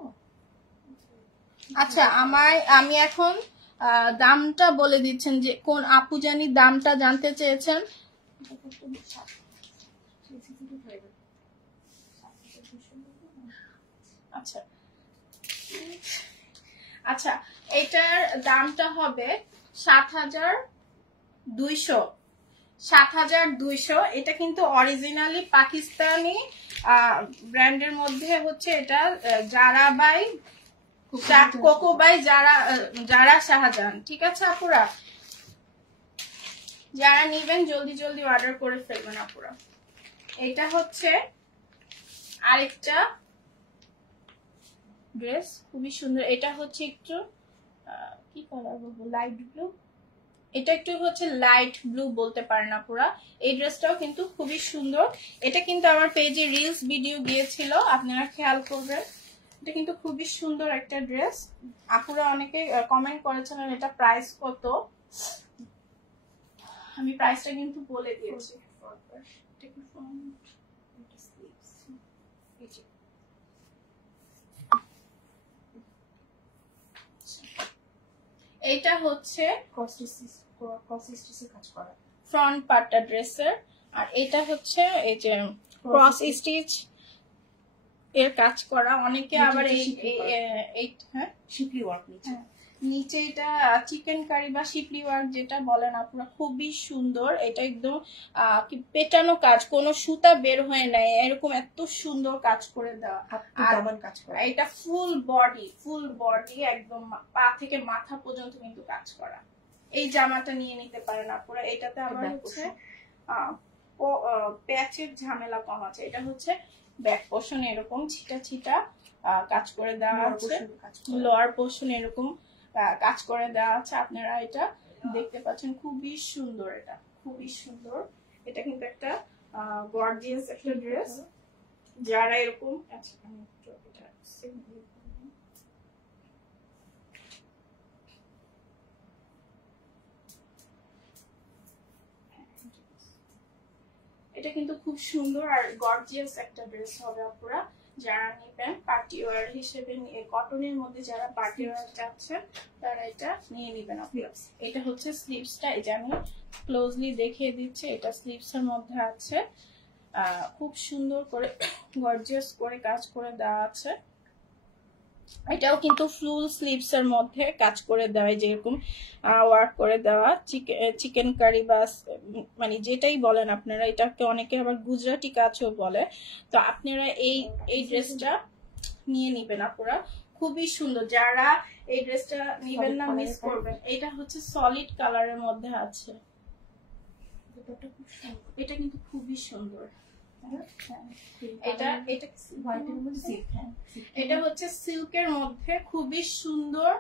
আচ্ছা, আমি এখন দামটা বলে দিচ্ছেন, যে কোন আপু জানি দামটা জানতে চেয়েছেন। আচ্ছা আচ্ছা, এটার দামটা হবে 7,200। 7,200। এটা কিন্তু অরিজিনালি পাকিস্তানি ব্র্যান্ডের মধ্যে হচ্ছে এটা, জারা বাই কোকো বাই যারা শাহজাহান, ঠিক আছে আপুরা? যারা নিবেন জলদি জলদি অর্ডার করে ফেলবেন আপুরা। এটা হচ্ছে আরেকটা ড্রেস, খুবই সুন্দর। এটা হচ্ছে একটু কি কালার বলবো, লাইট ব্লু। এটা একটু হচ্ছে লাইট ব্লু বলতে পারেন আপুরা। এই ড্রেসটাও কিন্তু খুবই সুন্দর। এটা কিন্তু আমার পেজে রিলস ভিডিও গিয়েছিল, আপনারা খেয়াল করবেন। এটা কিন্তু খুবই সুন্দর একটা ড্রেস। আপুরা অনেকে কমেন্ট করেছিলেন এটা প্রাইস কত, আমি প্রাইসটা কিন্তু বলে দিয়েছি। এটা হচ্ছে কাজ করা ফ্রন্ট পার্টটা ড্রেসের, আর এটা হচ্ছে এই যে ক্রস স্টিচ এর কাজ করা। অনেকে আবার এই হ্যাঁ শিপলি ওয়ার্ক নিচে এটা চিকেন কারি বা শিপলি ওয়ার্ক যেটা বলেন আপনারা, খুবই সুন্দর। এটা একদম পেটানো কাজ, কোনো সুতা বের হয়ে নাই, এরকম এত সুন্দর কাজ করে দেওয়া। এটা ফুল বডি একদম পা থেকে মাথা পর্যন্ত কিন্তু কাজ করা। এই জামাটা নিয়ে নিতে পারেন আপনারা। এটাতে আবার হচ্ছে প্যাচের ঝামেলা কম আছে। এটা হচ্ছে ব্যাক পোর্শন এরকম ছিটা ছিটা কাজ করে দেওয়া আছে, লোয়ার পোর্শন এরকম কাজ করে দেওয়া আছে। আপনারা এটা দেখতে পাচ্ছেন, খুবই সুন্দর, এটা খুবই সুন্দর। এটা কিন্তু একটা গর্জিয়াস একটা ড্রেস। যারা এরকম আচ্ছা আমি একটু এটা এটা কিন্তু খুব সুন্দর আর গর্জিয়াস একটা ড্রেস হবে আপুরা। যারা নেবেন পার্টি ওয়্যার হিসেবে, কটনের মধ্যে যারা পার্টি ওয়্যার চাচ্ছেন তারা এটা নিয়ে নেবেন আপুরা। এটা হচ্ছে স্লিভসটা, এই যে আমি ক্লোজলি দেখিয়ে দিচ্ছি। এটা স্লিভসের মধ্যে আছে, খুব সুন্দর করে গর্জিয়াস করে কাজ করে দেওয়া আছে। এটাও কিন্তু ফুল স্লিভস এর মধ্যে কাজ করে দেওয়া, যেরকম ওয়ার্ক করে দেওয়া চিকেন কারি বা মানে যেটাই বলেন আপনারা, এটাকে অনেকে আবার গুজরাটি কাজও বলে। তো আপনারা এই ড্রেসটা নিয়ে নিবেন আপুরা, খুবই সুন্দর। যারা এই ড্রেসটা নিবেন না মিস করবেন। এটা হচ্ছে সলিড কালারের মধ্যে আছে, এটা কিন্তু খুবই সুন্দর। এটা হচ্ছে সিল্কের মধ্যে খুবই সুন্দর,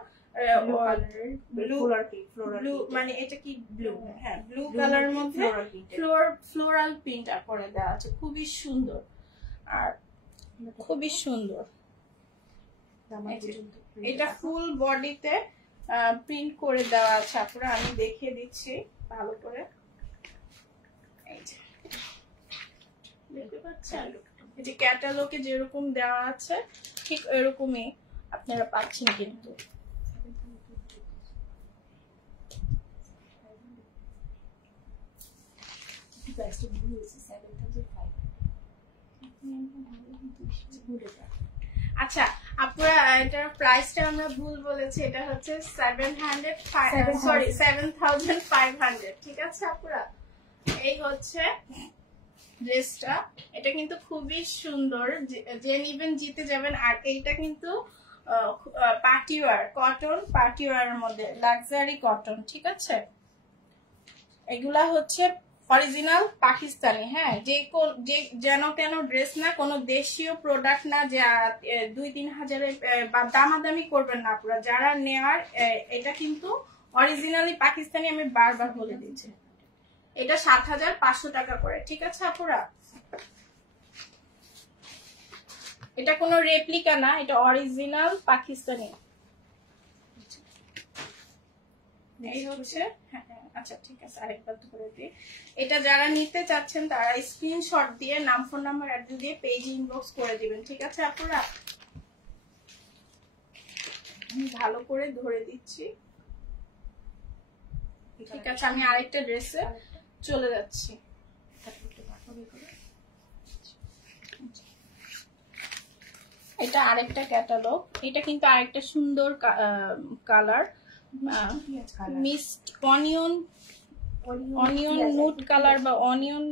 মানে এটা কি ব্লু, হ্যাঁ ব্লু কালারের মধ্যে ফ্লোরাল প্রিন্ট করে দেওয়া আছে, খুবই সুন্দর আর খুবই সুন্দর। এটা ফুল বডিতে প্রিন্ট করে দেওয়া আছে আপনারা, আমি দেখিয়ে দিচ্ছি ভালো করে। এই যে দেখতে পাচ্ছেন, এই যে ক্যাটালগে যেরকম দেওয়া আছে ঠিক এরকমই আপনারা পাচ্ছেন। কিন্তু আচ্ছা আপনারা এটার প্রাইসটা আমরা ভুল বলেছি, এটা হচ্ছে 7,500, ঠিক আছে আপুরা? এই হচ্ছে ড্রেসটা, এটা কিন্তু খুবই সুন্দর, যে নিবেন জিতে যাবেন। আর এইটা কিন্তু পার্টি ওয়্যার, কটন পার্টি ওয়্যারের মধ্যে, লাক্সারি কটন, ঠিক আছে? এগুলা হচ্ছে অরিজিনাল পাকিস্তানি, হ্যাঁ, যে যেন তেন ড্রেস না, কোনো দেশীয় প্রোডাক্ট না, যে 2-3 হাজারের দামাদামি করবেন না আপনারা যারা নেওয়ার। এটা কিন্তু অরিজিনালি পাকিস্তানি, আমি বারবার বলে দিচ্ছি। এটা 7,500 টাকা করে, ঠিক আছে আপুরা? এটা কোনো রেপ্লিকা না, এটা অরিজিনাল পাকিস্তানি। এই হচ্ছে, আচ্ছা ঠিক আছে, আরেকবার ধরে দিই। এটা যারা নিতে চাচ্ছেন তারা স্ক্রিনশট দিয়ে নাম, ফোন নাম্বার, অ্যাড্রেস দিয়ে পেজ ইনবক্স করে দিবেন, ঠিক আছে আপুরা? আমি ভালো করে ধরে দিচ্ছি, ঠিক আছে? আমি আরেকটা ড্রেসে চলে যাচ্ছি। এটা আরেকটা ক্যাটালগ, এটা কিন্তু আরেকটা সুন্দর colour, mist onion nude colour বা অনিয়ন,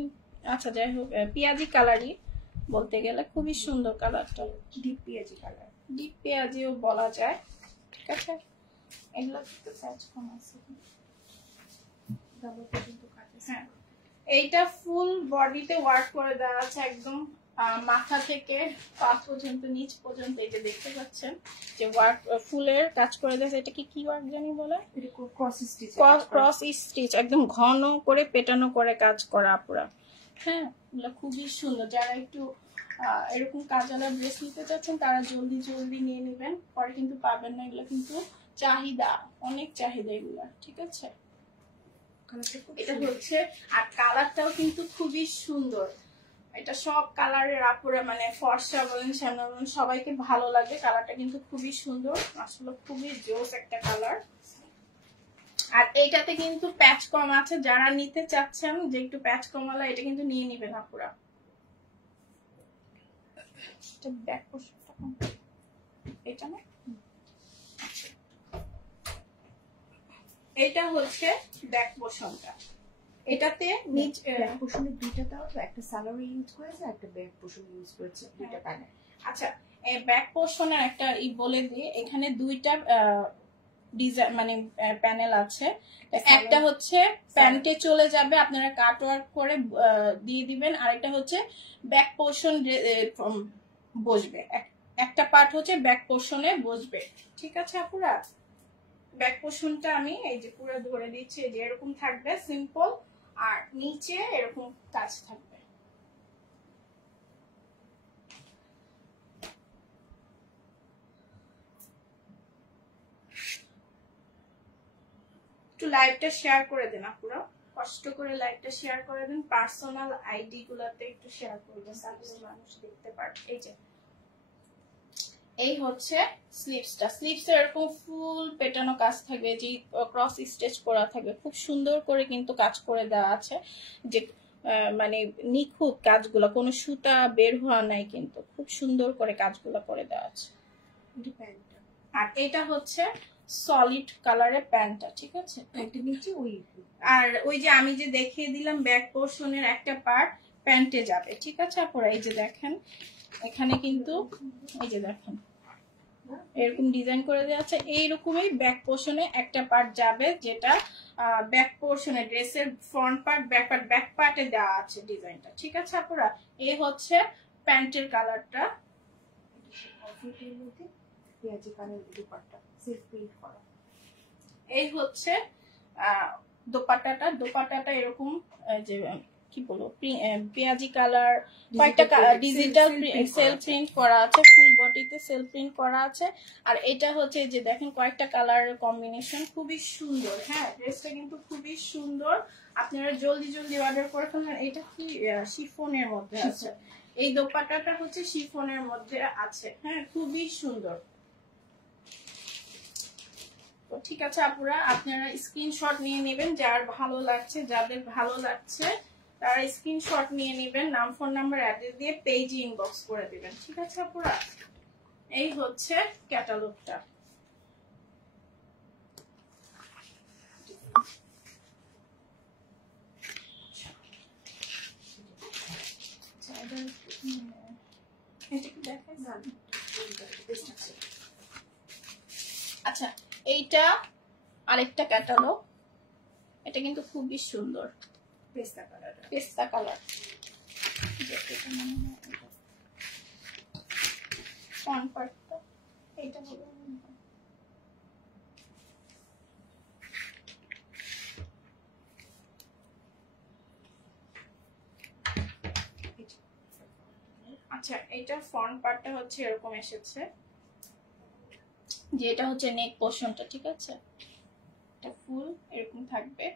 আচ্ছা যাই হোক পেঁয়াজি কালারই বলতে গেলে, খুবই সুন্দর কালারটা, ডিপ পেঁয়াজি কালার, ডিপ পেঁয়াজিও বলা যায়, ঠিক আছে? এগুলো কম আছে, হ্যাঁ। এইটা ফুল বডিতে ওয়ার্ক করে দেওয়া আছে, একদম মাথা থেকে পা পর্যন্ত, নিচ পর্যন্ত। এই যে দেখতে পাচ্ছেন যে ওয়ার্ক ফুলের কাজ করে দেওয়া। এটা কি ওয়ার্ক জানি বলে, ক্রস স্টিচ, একদম ঘন করে পেটানো করে কাজ করা আপুরা, হ্যাঁ। এগুলো খুবই সুন্দর। যারা একটু এরকম কাজওয়ালা ড্রেস নিতে চাচ্ছেন তারা জলদি জলদি নিয়ে নেবেন, পরে কিন্তু পাবেন না। এগুলো কিন্তু চাহিদা, অনেক চাহিদা এগুলা, ঠিক আছে? এটা হচ্ছে, আর কালারটাও কিন্তু খুবই সুন্দর। এটা সব কালারের আপুরা, মানে ফর্সা বলেন, শ্যামলা বলেন, সবাইকে ভালো লাগে। কালারটা কিন্তু খুবই সুন্দর, আসলে খুবই জোস একটা কালার। আর এইটাতে কিন্তু প্যাচ কম আছে, যারা নিতে চাচ্ছেন যে একটু প্যাচ কমালা, এটা কিন্তু নিয়ে নিবেন আপুরা। ব্যাক পোর্শনটা এটা না, এটা হচ্ছে ব্যাক পোর্শনটা। এটাতে নিচ ব্যাক পোর্শনে দুইটা দাও, একটা সালোয়ার ইউজ করেছে, একটা ব্যাক পোর্শন ইউজ করেছে, দুইটা প্যানেল। আচ্ছা, এই ব্যাক পোর্শনের একটা বলে দিই, এখানে দুইটা ডিজাইন মানে প্যানেল আছে। একটা হচ্ছে প্যান্টে চলে যাবে, আপনারা কাট ওয়ার্ক করে দিয়ে দিবেন, আর একটা হচ্ছে ব্যাক পোর্শন বসবে, একটা পার্ট হচ্ছে ব্যাক পোর্শনে বসবে। ঠিক আছে আপুরা, ব্যাক পোর্শনটা আমি এই যে পুরো ধরে দিচ্ছি, এই যে এরকম থাকবে সিম্পল, আর নিচে এরকম কাজ থাকবে। একটু লাইভটা শেয়ার করে দেন আপুরা, কষ্ট করে লাইভটা শেয়ার করে দেন, পার্সোনাল আইডি গুলাতে একটু শেয়ার করবেন তাহলে মানুষ দেখতে পারবে। এই যে এই হচ্ছে স্লিভসটা, স্লিভস এরকম ফুল পেটানো কাজ থাকবে, যে ক্রস স্টিচ করা থাকবে, খুব সুন্দর করে কিন্তু কাজ করে দেওয়া আছে, যে মানে নিখুঁত কাজগুলো, কোনো সুতা বের হওয়া নাই, কিন্তু খুব সুন্দর করে কাজগুলো করে দেওয়া আছে। আর এটা হচ্ছে সলিড কালারের প্যান্টটা, ঠিক আছে। আর ওই যে আমি যে দেখিয়ে দিলাম ব্যাক পোর্শনের একটা পার্ট প্যান্টে যাবে, ঠিক আছে আপনারা। এই যে দেখেন এখানে কিন্তু এই যে দেখেন এরকম ডিজাইন করে দেওয়া আছে, এইরকমই ব্যাক পোর্শনে একটা পার্ট যাবে, যেটা ব্যাক পোর্শনে ড্রেসের ফ্রন্ট পার্ট ব্যাক পার্টে দেওয়া আছে ডিজাইনটা, ঠিক আছে আপনারা। এই হচ্ছে প্যান্টের কালারটা, এই হচ্ছে দোপাট্টাটা, দোপাট্টাটা এরকম যে কি বলবো পেঁয়াজি কালার, কয়েকটা ডিজিটাল সেল প্রিন্ট করা আছে, ফুল বডিতে সেল প্রিন্ট করা আছে। আর এটা হচ্ছে যে দেখেন কয়েকটা কালারের কম্বিনেশন, খুবই সুন্দর। হ্যাঁ, ড্রেসটা কিন্তু খুবই সুন্দর, আপনারা জলদি জলদি অর্ডার করে ফেলবেন। এটা কি শিফনের মধ্যে আছে, এই দোপাট্টাটা হচ্ছে শিফনের মধ্যে আছে। হ্যাঁ, খুবই সুন্দর। ঠিক আছে আপুরা, আপনারা স্ক্রিনশট নিয়ে নেবেন, যার ভালো লাগছে, যাদের ভালো লাগছে তারা স্ক্রিনশট নিয়ে নেবেন, নাম ফোন নাম্বার অ্যাড্রেস দিয়ে পেজে ইনবক্স করে দিবেন, ঠিক আছে আপুরা। এই হচ্ছে ক্যাটালগটা। আচ্ছা, এইটা আরেকটা ক্যাটালগ, এটা কিন্তু খুবই সুন্দর, পেস্তা কালার, পেস্তা কালার। ফ্রন্ট পার্টটা এটা হলো, আচ্ছা এটা ফ্রন্ট পার্টটা হচ্ছে এরকম এসেছে, যে এটা হচ্ছে নেক পোর্শনটা, ঠিক আছে। এটা ফুল এরকম থাকবে,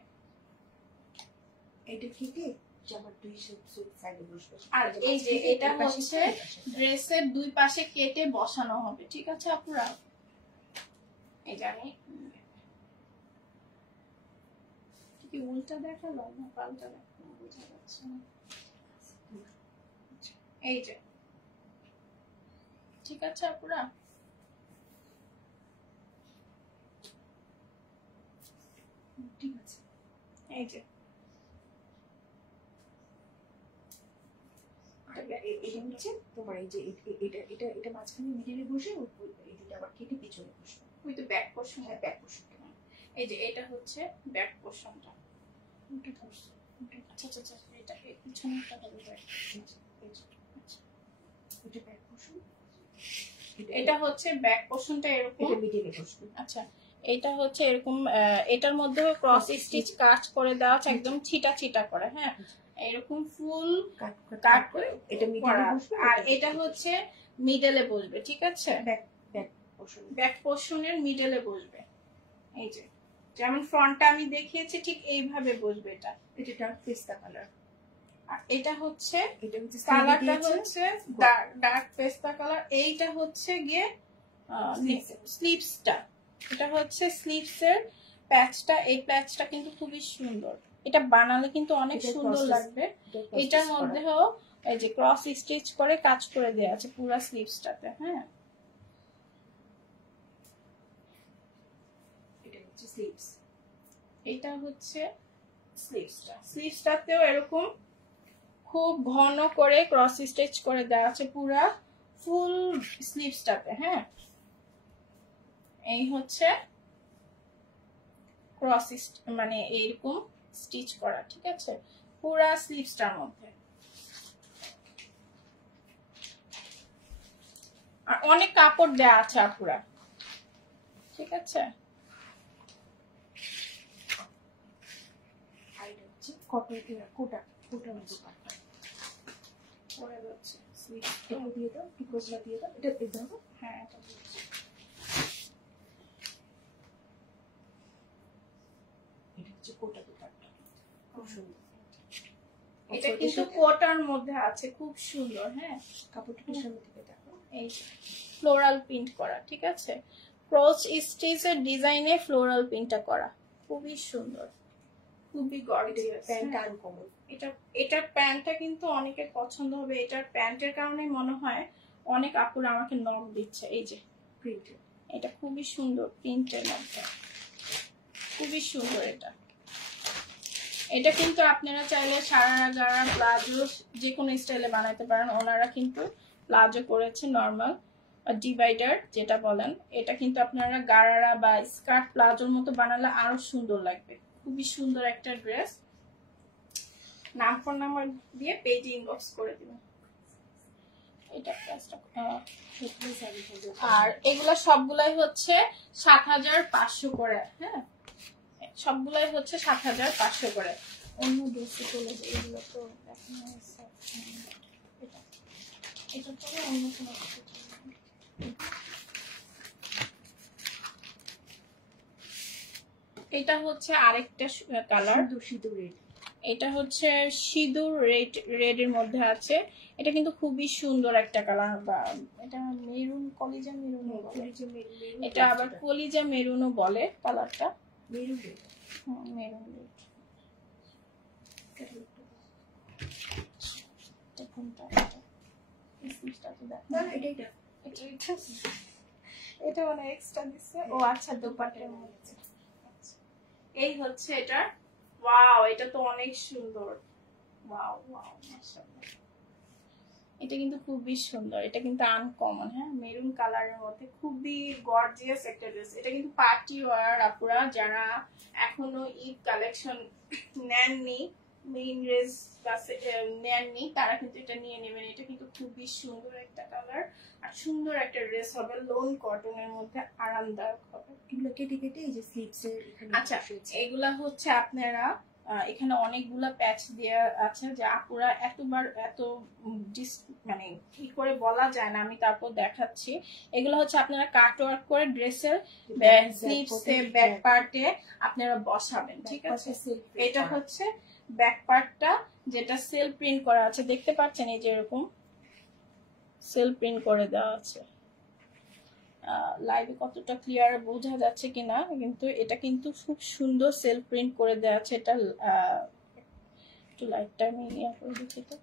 এটা থেকে জামার দুই সাইডে বসবে। আর এই যে এটা হচ্ছে ড্রেসের দুই পাশে কেটে বসানো হবে, ঠিক আছে আপুরা। এই জানি কি উল্টা দেখালো না পাল্টা দেখালো বোঝা যাচ্ছে না। এই যে ঠিক আছে আপুরা, ঠিক আছে। এই যে এটা হচ্ছে তোমার এই যে এটা এটা এটা মাঝখানে মিডিলে বসে এটা আবার কেটে পিছনে বসবে, ওই তো ব্যাক পোর্শন। হ্যাঁ ব্যাক পোর্শনটা। এই যে এটা হচ্ছে ব্যাক পোর্শনটা। আচ্ছা আচ্ছা আচ্ছা, এটা পিছনেরটা হবে ব্যাক। এটা ব্যাক পোর্শন, এটা হচ্ছে ব্যাক পোর্শনটা এরকম, এটা মিডিলে বসবে। আচ্ছা এটা হচ্ছে এরকম, এটার মধ্যে ক্রস স্টিচ কাজ করে দেওয়া আছে, একদম ছিটা ছিটা করে। হ্যাঁ, এরকম ফুল কাট করে এটা মিডিলে বসবে, আর এটা হচ্ছে মিডলে বসবে, ঠিক আছে। ব্যাক পোর্শনের মিডলে বসবে, এই যে যেমন ফ্রন্টটা আমি দেখিয়েছি ঠিক এইভাবে বসবে। এটা ডার্ক পেস্তা কালার, আর এটা হচ্ছে কালারটা হচ্ছে ডার্ক পেস্তা কালার। এইটা হচ্ছে গিয়ে স্লিভসটা, এটা হচ্ছে স্লিভসের প্যাচটা। এই প্যাচটা কিন্তু খুবই সুন্দর, এটা বানালে কিন্তু অনেক সুন্দর লাগবে। এটার মধ্যেও এই যে ক্রস স্টিচ করে কাজ করে দেওয়া আছে পুরো স্লিভসটাতে। হ্যাঁ, এটা হচ্ছে স্লিভসটা, স্লিভসটাতেও এরকম খুব ঘন করে ক্রস স্টিচ করে দেওয়া আছে পুরা ফুল স্লিভসটাতে। হ্যাঁ, এই হচ্ছে ক্রস মানে এইরকম স্টিচ করা, ঠিক আছে, পুরা স্লিভসটার মধ্যে। আর অনেক কাপড় দেওয়া আছে আপুরা, ঠিক আছে। আর এটা হচ্ছে কটন কোটা কোটার মতো কাপড় পরে যাচ্ছে স্লিভ। এটা দিয়ে দাও, টিকোগুলো দিয়ে দাও, এটা দিয়ে দাও। হ্যাঁ, এটা দিচ্ছি। এটা হচ্ছে কোটা দুপাট্টা, খুব সুন্দর। এটা কিন্তু কোটার মধ্যে আছে, খুব সুন্দর। হ্যাঁ, কাপড়টা সামনে থেকে দেখো, এই ফ্লোরাল প্রিন্ট করা, ঠিক আছে, ক্রস স্টিচের ডিজাইনে ফ্লোরাল প্রিন্টটা করা, খুবই সুন্দর, খুবই গর্জিয়াস। প্যান্টটা আনকমন। এটার প্যান্টটা কিন্তু অনেকের পছন্দ হবে। এটার প্যান্টের কারণে মনে হয় অনেক আপুরা আমাকে নক দিচ্ছে। এই যে প্রিন্ট, এটা খুবই সুন্দর প্রিন্টের মধ্যে, খুবই সুন্দর। এটা কিন্তু আপনারা চাইলে সারারা গারা প্লাজো যে কোনো স্টাইলে বানাতে পারেন। ওনারা কিন্তু প্লাজো করেছে নর্মাল ডিভাইডার যেটা বলেন, এটা কিন্তু আপনারা গারারা বা স্কার্ট প্লাজোর মতো বানালে আরো সুন্দর লাগবে। খুবই সুন্দর একটা ড্রেস। নাম ফোন নাম্বার দিয়ে পেজে ইনবক্স করে দিবেন। এটা আর এগুলা সবগুলাই হচ্ছে ৭৫০০ করে। হ্যাঁ, সবগুলাই হচ্ছে ৭৫০০ করে। অন্য ড্রেসে চলে যায়, এগুলো তো দেখানো হয়েছে। এটা পরে অন্য কোনো কিছু চলে। এটা হচ্ছে আরেকটা কালার, সিঁদুর রেড। এটা হচ্ছে সিঁদুর রেড এর মধ্যে আছে। এটা কিন্তু খুবই সুন্দর একটা কালার, বা এটা মেরুন, কলিজা মেরুন, এটা আবার কলিজা মেরুনও বলে কালারটা। Maroon red, maroon red. এটা মানে এক্সট্রা দিচ্ছে। ও আচ্ছা, দোপাট্টার মধ্যে। এই হচ্ছে এটা। ওয়াও, এটা তো অনেক সুন্দর। ওয়াও ওয়াও, মাশাআল্লাহ। এটা কিন্তু খুবই সুন্দর, এটা কিন্তু আনকমন। হ্যাঁ, মেরুন কালারের মধ্যে খুবই গর্জিয়াস একটা ড্রেস। এটা কিন্তু পার্টি ওয়্যার আপুরা যারা এখনো ঈদ কালেকশন নেননি, মেইন ড্রেস নেননি, তারা কিন্তু এটা নিয়ে নেবেন। এটা কিন্তু খুবই সুন্দর একটা কালার আর সুন্দর একটা ড্রেস হবে, লোন কটনের মধ্যে আরামদায়ক হবে। এগুলো কেটে কেটে এই যে স্লিভসের এখানে। আচ্ছা, এগুলা হচ্ছে আপনারা এখানে অনেকগুলা প্যাচ দেওয়া আছে যে আপুরা এত মানে কি করে বলা যায় না, আমি তারপর দেখাচ্ছি। এগুলো হচ্ছে আপনারা কাট ওয়ার্ক করে ড্রেসের স্লিভসে ব্যাক পার্টে আপনারা বসাবেন, ঠিক আছে। এটা হচ্ছে ব্যাক পার্টটা যেটা সেল প্রিন্ট করা আছে, দেখতে পাচ্ছেন এই যে এরকম সেল প্রিন্ট করে দেওয়া আছে। লাইভে কতটা ক্লিয়ার বোঝা যাচ্ছে কিনা, কিন্তু এটা কিন্তু খুব সুন্দর সেল প্রিন্ট করে দেওয়া আছে। এটা একটু লাইটটা আমি ইয়া করে দিচ্ছি তো,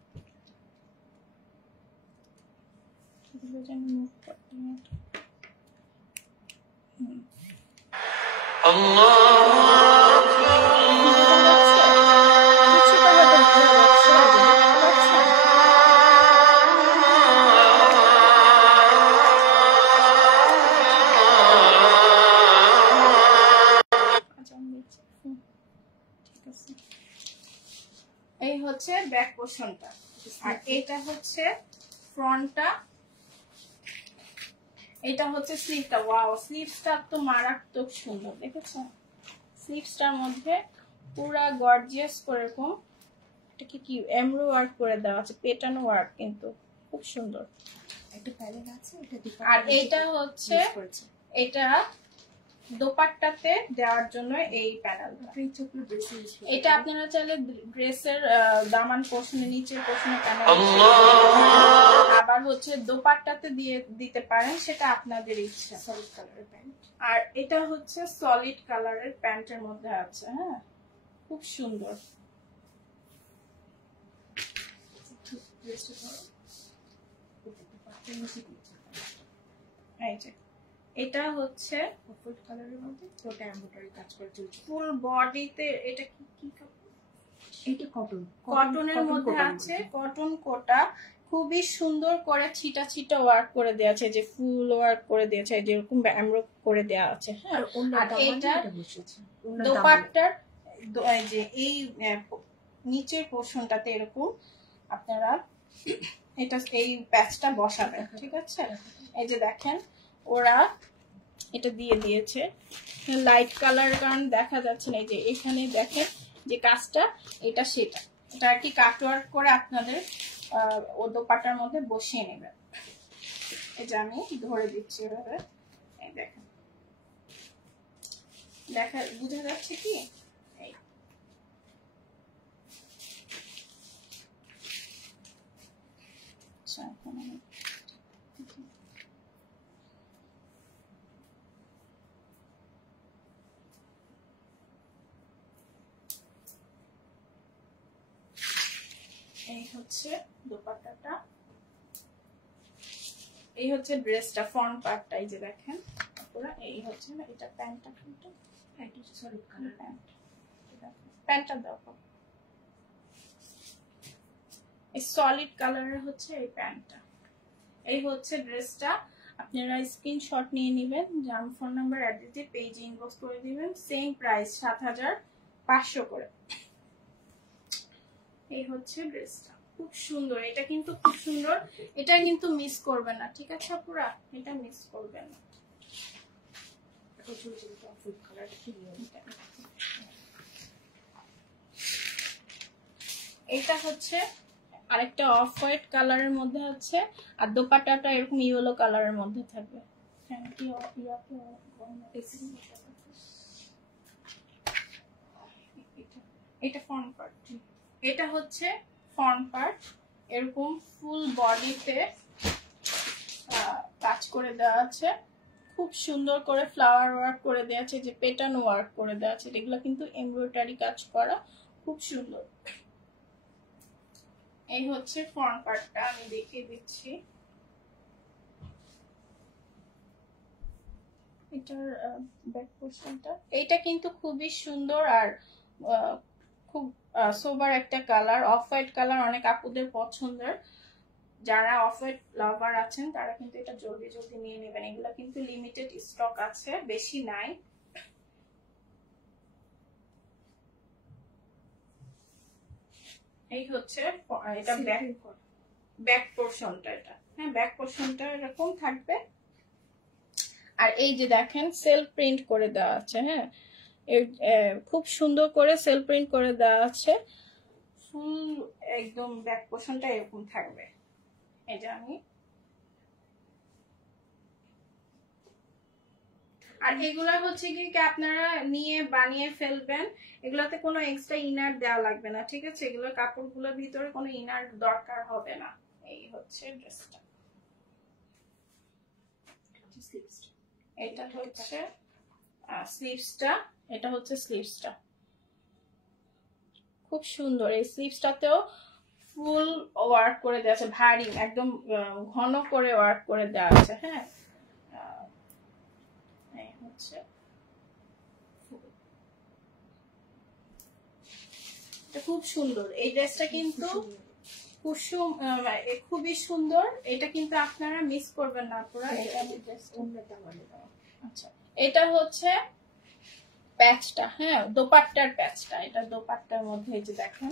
এই হচ্ছে ব্যাক পোর্শনটা, আর এটা হচ্ছে ফ্রন্টটা, এটা হচ্ছে স্লিভটা। ওয়াও, স্লিভসটা তো মারাত্মক সুন্দর, দেখেছেন? স্লিভসটার মধ্যে পুরা গর্জিয়াস করে এরকম এটাকে কি এমব্রো ওয়ার্ক করে দেওয়া আছে, পেটানো ওয়ার্ক, কিন্তু খুব সুন্দর। একটা প্যানেল আছে, এটা আর এটা হচ্ছে এটা দোপাট্টাতে দেওয়ার জন্য এই প্যানেলটা। এটা আপনারা চাইলে ড্রেসের দামান পোর্শনের নিচের পোর্শনে প্যানেল, আবার হচ্ছে দোপাট্টাতে দিয়ে দিতে পারেন, সেটা আপনাদের ইচ্ছা। সলিড কালারের প্যান্ট, আর এটা হচ্ছে সলিড কালারের প্যান্টের মধ্যে আছে। হ্যাঁ, খুব সুন্দর। এই যে এটা হচ্ছে ফুল কালারের মধ্যে ওটা এমব্রয়ডারি কাজ করে চলছে ফুল বডিতে। এটা কি কাপড়? এটা কটন, কটনের মধ্যে আছে, কটন কোটা, খুবই সুন্দর করে ছিটা ছিটা ওয়ার্ক করে দেওয়া আছে, যে ফুল ওয়ার্ক করে দিয়েছে, যেরকম এমব্রো করে দেওয়া আছে। হ্যাঁ, আর এটা দোপাট্টার যে এই নিচের পোর্শনটাতে এরকম আপনারা এটা এই প্যাচটা বসাবেন, ঠিক আছে? এই যে দেখেন ওরা এটা দিয়ে দিয়েছে লাইট কালার, কারণ দেখা যাচ্ছে না। এই যে এখানে দেখেন যে কাজটা এটা সেটা, এটা আর কি কাটওয়ার্ক করে আপনাদের ও দোপাট্টার মধ্যে বসিয়ে নেবেন। এই যে আমি ধরে দিচ্ছি এভাবে, এই দেখেন, দেখা বুঝা যাচ্ছে কি? এই হচ্ছে দোপাট্টাটা, এই হচ্ছে ড্রেসটা ফ্রন্ট পার্টটা। এই যে দেখেন পুরো, এই হচ্ছে না এটা প্যান্টটা, কিন্তু এটা সলিড কালার প্যান্ট, প্যান্টটা দেখো এই সলিড কালারের হচ্ছে এই প্যান্টটা। এই হচ্ছে ড্রেসটা, আপনারা স্ক্রিনশট নিয়ে নেবেন, জাম ফোন নাম্বার অ্যাড্রেস দিয়ে পেজে ইনবক্স করে দিবেন। সেম প্রাইস 7500 করে। এই হচ্ছে ড্রেসটা, খুব সুন্দর, এটা কিন্তু খুব সুন্দর, এটা কিন্তু মিস করবেন না, ঠিক আছে আপুরা? এটা মিস করবেন না। এটা হচ্ছে আরেকটা অফ হোয়াইট কালারের মধ্যে আছে, আর দোপাট্টাটা এরকম ইয়েলো কালারের মধ্যে থাকবে। এটা ফ্রন্ট পার্ট, এটা হচ্ছে ফ্রন্ট পার্ট, এরকম ফুল বডিতে কাজ করে দেওয়া আছে, খুব সুন্দর করে ফ্লাওয়ার ওয়ার্ক করে দেওয়া আছে, যে প্যাটার্ন ওয়ার্ক করে দেওয়া আছে, এগুলো কিন্তু এমব্রয়ডারি কাজ করা, খুব সুন্দর। এই হচ্ছে ফ্রন্ট পার্টটা, আমি দেখিয়ে দিচ্ছি। এটার ব্যাক পোরশনটা, এইটা কিন্তু খুবই সুন্দর আর খুব সোবার একটা কালার, অফ হোয়াইট কালার, অনেক আপুদের পছন্দের। যারা অফ হোয়াইট লাভার আছেন তারা কিন্তু এটা জলদি জলদি নিয়ে নেবেন, এগুলো কিন্তু লিমিটেড স্টক আছে, বেশি নাই। এই হচ্ছে এটা ব্যাক পোরশনটা, এটা হ্যাঁ ব্যাক পোরশনটা এরকম থাকবে। আর এই যে দেখেন সেলফ প্রিন্ট করে দেওয়া আছে, হ্যাঁ খুব সুন্দর করে সেলফ প্রিন্ট করে দেওয়া আছে, ফুল একদম ব্যাক পোরশনটা এরকম থাকবে। এই যে আমি, আর এগুলা হচ্ছে কি আপনারা নিয়ে বানিয়ে ফেলবেন, এগুলাতে কোনো এক্সট্রা ইনার দেওয়া লাগবে না, ঠিক আছে? এগুলো কাপড়গুলোর ভিতরে কোনো ইনার দরকার হবে না। এই হচ্ছে ড্রেসটা, এটা হচ্ছে স্লিভসটা, এটা হচ্ছে স্লিভসটা, খুব সুন্দর। এই স্লিভসটাতেও ফুল ওয়ার্ক করে দেওয়া আছে, ভারী একদম ঘন করে ওয়ার্ক করে দেওয়া আছে। হ্যাঁ, এই হচ্ছে এটা খুব সুন্দর, এই ড্রেসটা কিন্তু কুসুম খুবই সুন্দর, এটা কিন্তু আপনারা মিস করবেন না পুরো। আচ্ছা, এটা হচ্ছে প্যাচটা, হ্যাঁ দোপাট্টার প্যাচটা, এটা দোপাট্টার মধ্যে এই যে দেখেন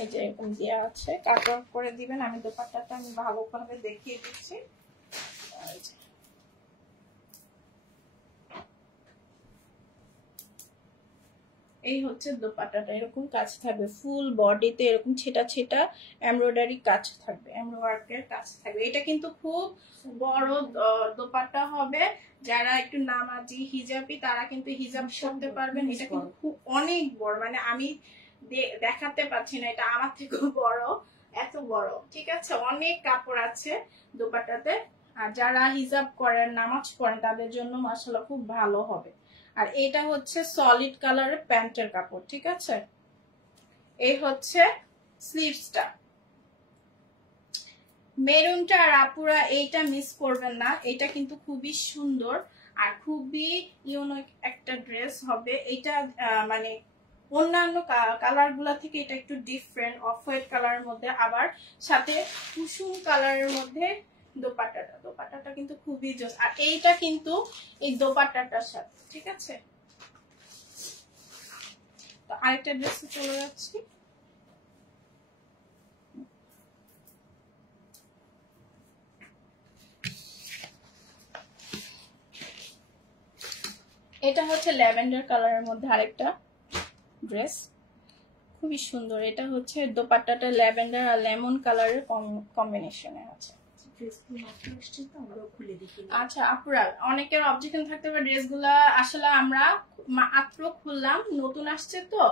এই যে এরকম দেওয়া আছে, কাটওয়ার্ক করে দিবেন। আমি দোপাট্টাটা আমি ভালোভাবে দেখিয়ে দিচ্ছি। এই হচ্ছে দোপাট্টাটা, এরকম কাজ থাকবে, ফুল বডিতে এরকম ছেটা ছেটা এমব্রয়ডারি কাজ থাকবে, এমব্রয়ডারির কাজ থাকবে। এটা কিন্তু খুব বড় দোপাট্টা হবে, যারা একটু নামাজি হিজাবি তারা কিন্তু হিজাব করতে পারবেন। এটা কিন্তু খুব অনেক বড়, মানে আমি দেখাতে পাচ্ছি না, এটা আমার থেকেও বড়, এত বড়, ঠিক আছে? অনেক কাপড় আছে দোপাট্টাতে, আর যারা হিজাব করেন নামাজ পড়েন তাদের জন্য মাশাআল্লাহ খুব ভালো হবে। আর এটা হচ্ছে সলিড কালারের প্যান্টের কাপড়, ঠিক আছে? এই হচ্ছে স্লিভসটা, মেরুনটা। আর আপুরা এইটা মিস করবেন না, এটা কিন্তু খুবই সুন্দর আর খুবই ইউনিক একটা ড্রেস হবে। এটা মানে অন্যান্য কালার গুলা থেকে এটা একটু ডিফারেন্ট, অফ হোয়াইট কালারের মধ্যে, আবার সাথে কুসুম কালারের মধ্যে দোপাট্টাটা কিন্তু খুবই জোস। আর এইটা কিন্তু এই দোপাট্টাটার সাথে, ঠিক আছে। তো আরেকটা ড্রেসে চলে যাচ্ছি। এটা হচ্ছে ল্যাভেন্ডার কালারের মধ্যে আরেকটা ড্রেস, খুবই সুন্দর। এটা হচ্ছে দোপাট্টাটা ল্যাভেন্ডার আর লেমন কালারের কম্বিনেশনে আছে। আচ্ছা আপুরা, অনেকের অবজেকশন থাকতে পারে ড্রেসগুলা আসলে আমরা মাত্র খুললাম, নতুন আসছে তো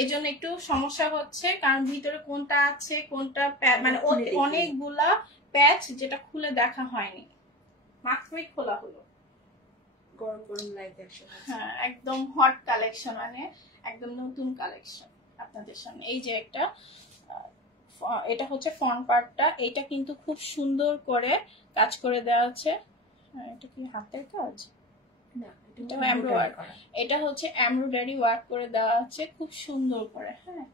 এই জন্য একটু সমস্যা হচ্ছে, কারণ ভিতরে কোনটা আছে কোনটা মানে অনেকগুলা প্যাচ যেটা খুলে দেখা হয়নি, মাত্রই খোলা হলো। গরম গরম লাইভ অ্যাকশন, হ্যাঁ একদম হট কালেকশন, মানে একদম নতুন কালেকশন আপনাদের সামনে। এই যে একটা এটা হচ্ছে ফ্রন্ট পার্টটা, এটা কিন্তু খুব সুন্দর করে কাজ করে দেওয়া আছে। এটা কি হাতের কাজ? না, এটা এমব্রয়ডারি করা। এটা হচ্ছে এমব্রয়ডারি ওয়ার্ক করে দেওয়া আছে খুব সুন্দর করে। হ্যাঁ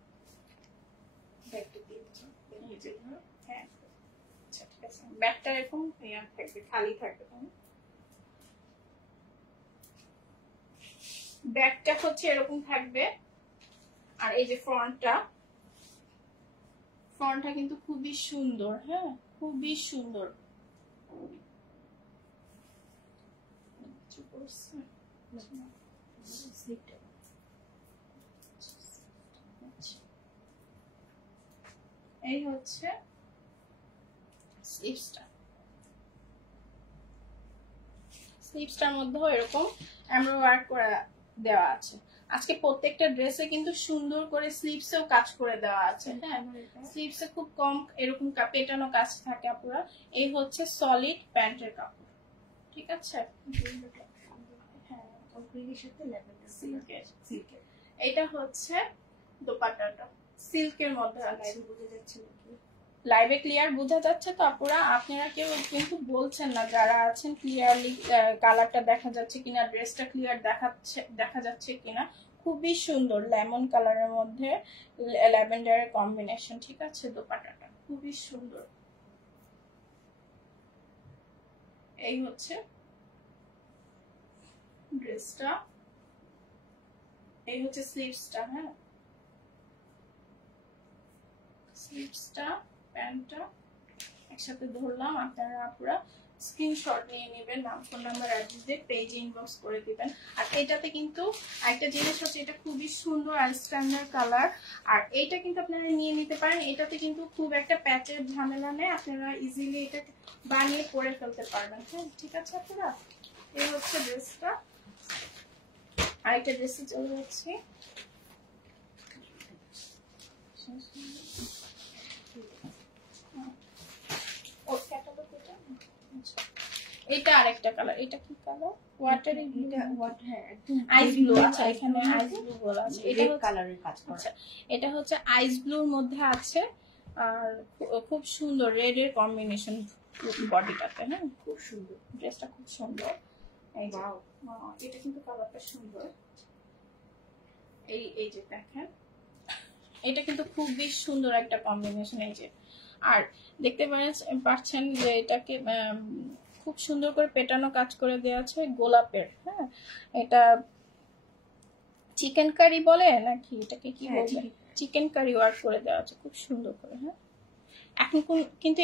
ব্যাকটা দিয়ে দাও। হ্যাঁ আচ্ছা ঠিক আছে, ব্যাকটা এরকম থাকবে, খালি থাকবে। ব্যাকটা হচ্ছে এরকম থাকবে, আর এই যে ফ্রন্টটা কিন্তু খুবই সুন্দর। হ্যাঁ খুবই সুন্দর। এই হচ্ছে স্লিভসটার মধ্যেও এরকম এমব্রয়ডারি ওয়ার্ক করে দেওয়া আছে। আজকে প্রত্যেকটা ড্রেসে কিন্তু সুন্দর করে স্লিভসেও কাজ করে দেওয়া আছে। হ্যাঁ স্লিভসে খুব কম এরকম পেটানো কাজ থাকে আপুরা। এই হচ্ছে সলিড প্যান্টের কাপড়, ঠিক আছে। এটা হচ্ছে দোপাট্টাটা সিল্কের মধ্যে আছে। লাইভে ক্লিয়ার বোঝা যাচ্ছে তো আপুরা? আপনারা কেউ কিন্তু বলছেন না যারা আছেন ক্লিয়ারলি কালারটা দেখা যাচ্ছে কিনা, ড্রেসটা ক্লিয়ার দেখা যাচ্ছে কিনা। খুবই সুন্দর লেমন কালারের মধ্যে ল্যাভেন্ডারের কম্বিনেশন, ঠিক আছে। দোপাট্টাটা খুবই সুন্দর। এই হচ্ছে ড্রেসটা, এই হচ্ছে স্লিভসটা। হ্যাঁ স্লিভসটা প্যান্টটা একসাথে ধরলাম। আপনারা আপুরা স্ক্রিনশট নিয়ে নেবেন, নাম ফোন নাম্বার অ্যাড্রেস দিয়ে পেজে ইনবক্স করে দিবেন। আর এটাতে কিন্তু একটা জিনিস হচ্ছে এটা খুবই সুন্দর আর স্ট্যান্ডার্ড কালার। আর এইটা কিন্তু আপনারা নিয়ে নিতে পারেন, এটাতে কিন্তু খুব একটা প্যাচের ঝামেলা নেই, আপনারা ইজিলি এটা বানিয়ে পরে ফেলতে পারবেন। হ্যাঁ ঠিক আছে আপুরা, এই হচ্ছে ড্রেসটা। আরেকটা ড্রেসে চলে যাচ্ছি। এটা আরেকটা কালার, এটা কি কালার? Watery blue. হ্যাঁ একদম আইস ব্লু। আচ্ছা এখানে আইস ব্লু বলা আছে, এটা কালারের কাজ করা। আচ্ছা এটা হচ্ছে আইস ব্লুর মধ্যে আছে, আর খুব সুন্দর রেড এর কম্বিনেশন বডিটাতে। হ্যাঁ খুব সুন্দর, ড্রেসটা খুব সুন্দর। এই ওয়াও, এটা কিন্তু কালারটা সুন্দর। এই যে দেখেন, এটা কিন্তু খুবই সুন্দর একটা কম্বিনেশন। এই যে আর দেখতে পাচ্ছেন যে এটাকে খুব সুন্দর করে পেটানো কাজ করে দেওয়া আছে গোলাপের। হ্যাঁ এটা চিকেন কারি বলে নাকি, এটাকে কি বলবে, চিকেন কারি ওয়ার্ক করে দেওয়া আছে খুব সুন্দর করে। হ্যাঁ এখন কিন্তু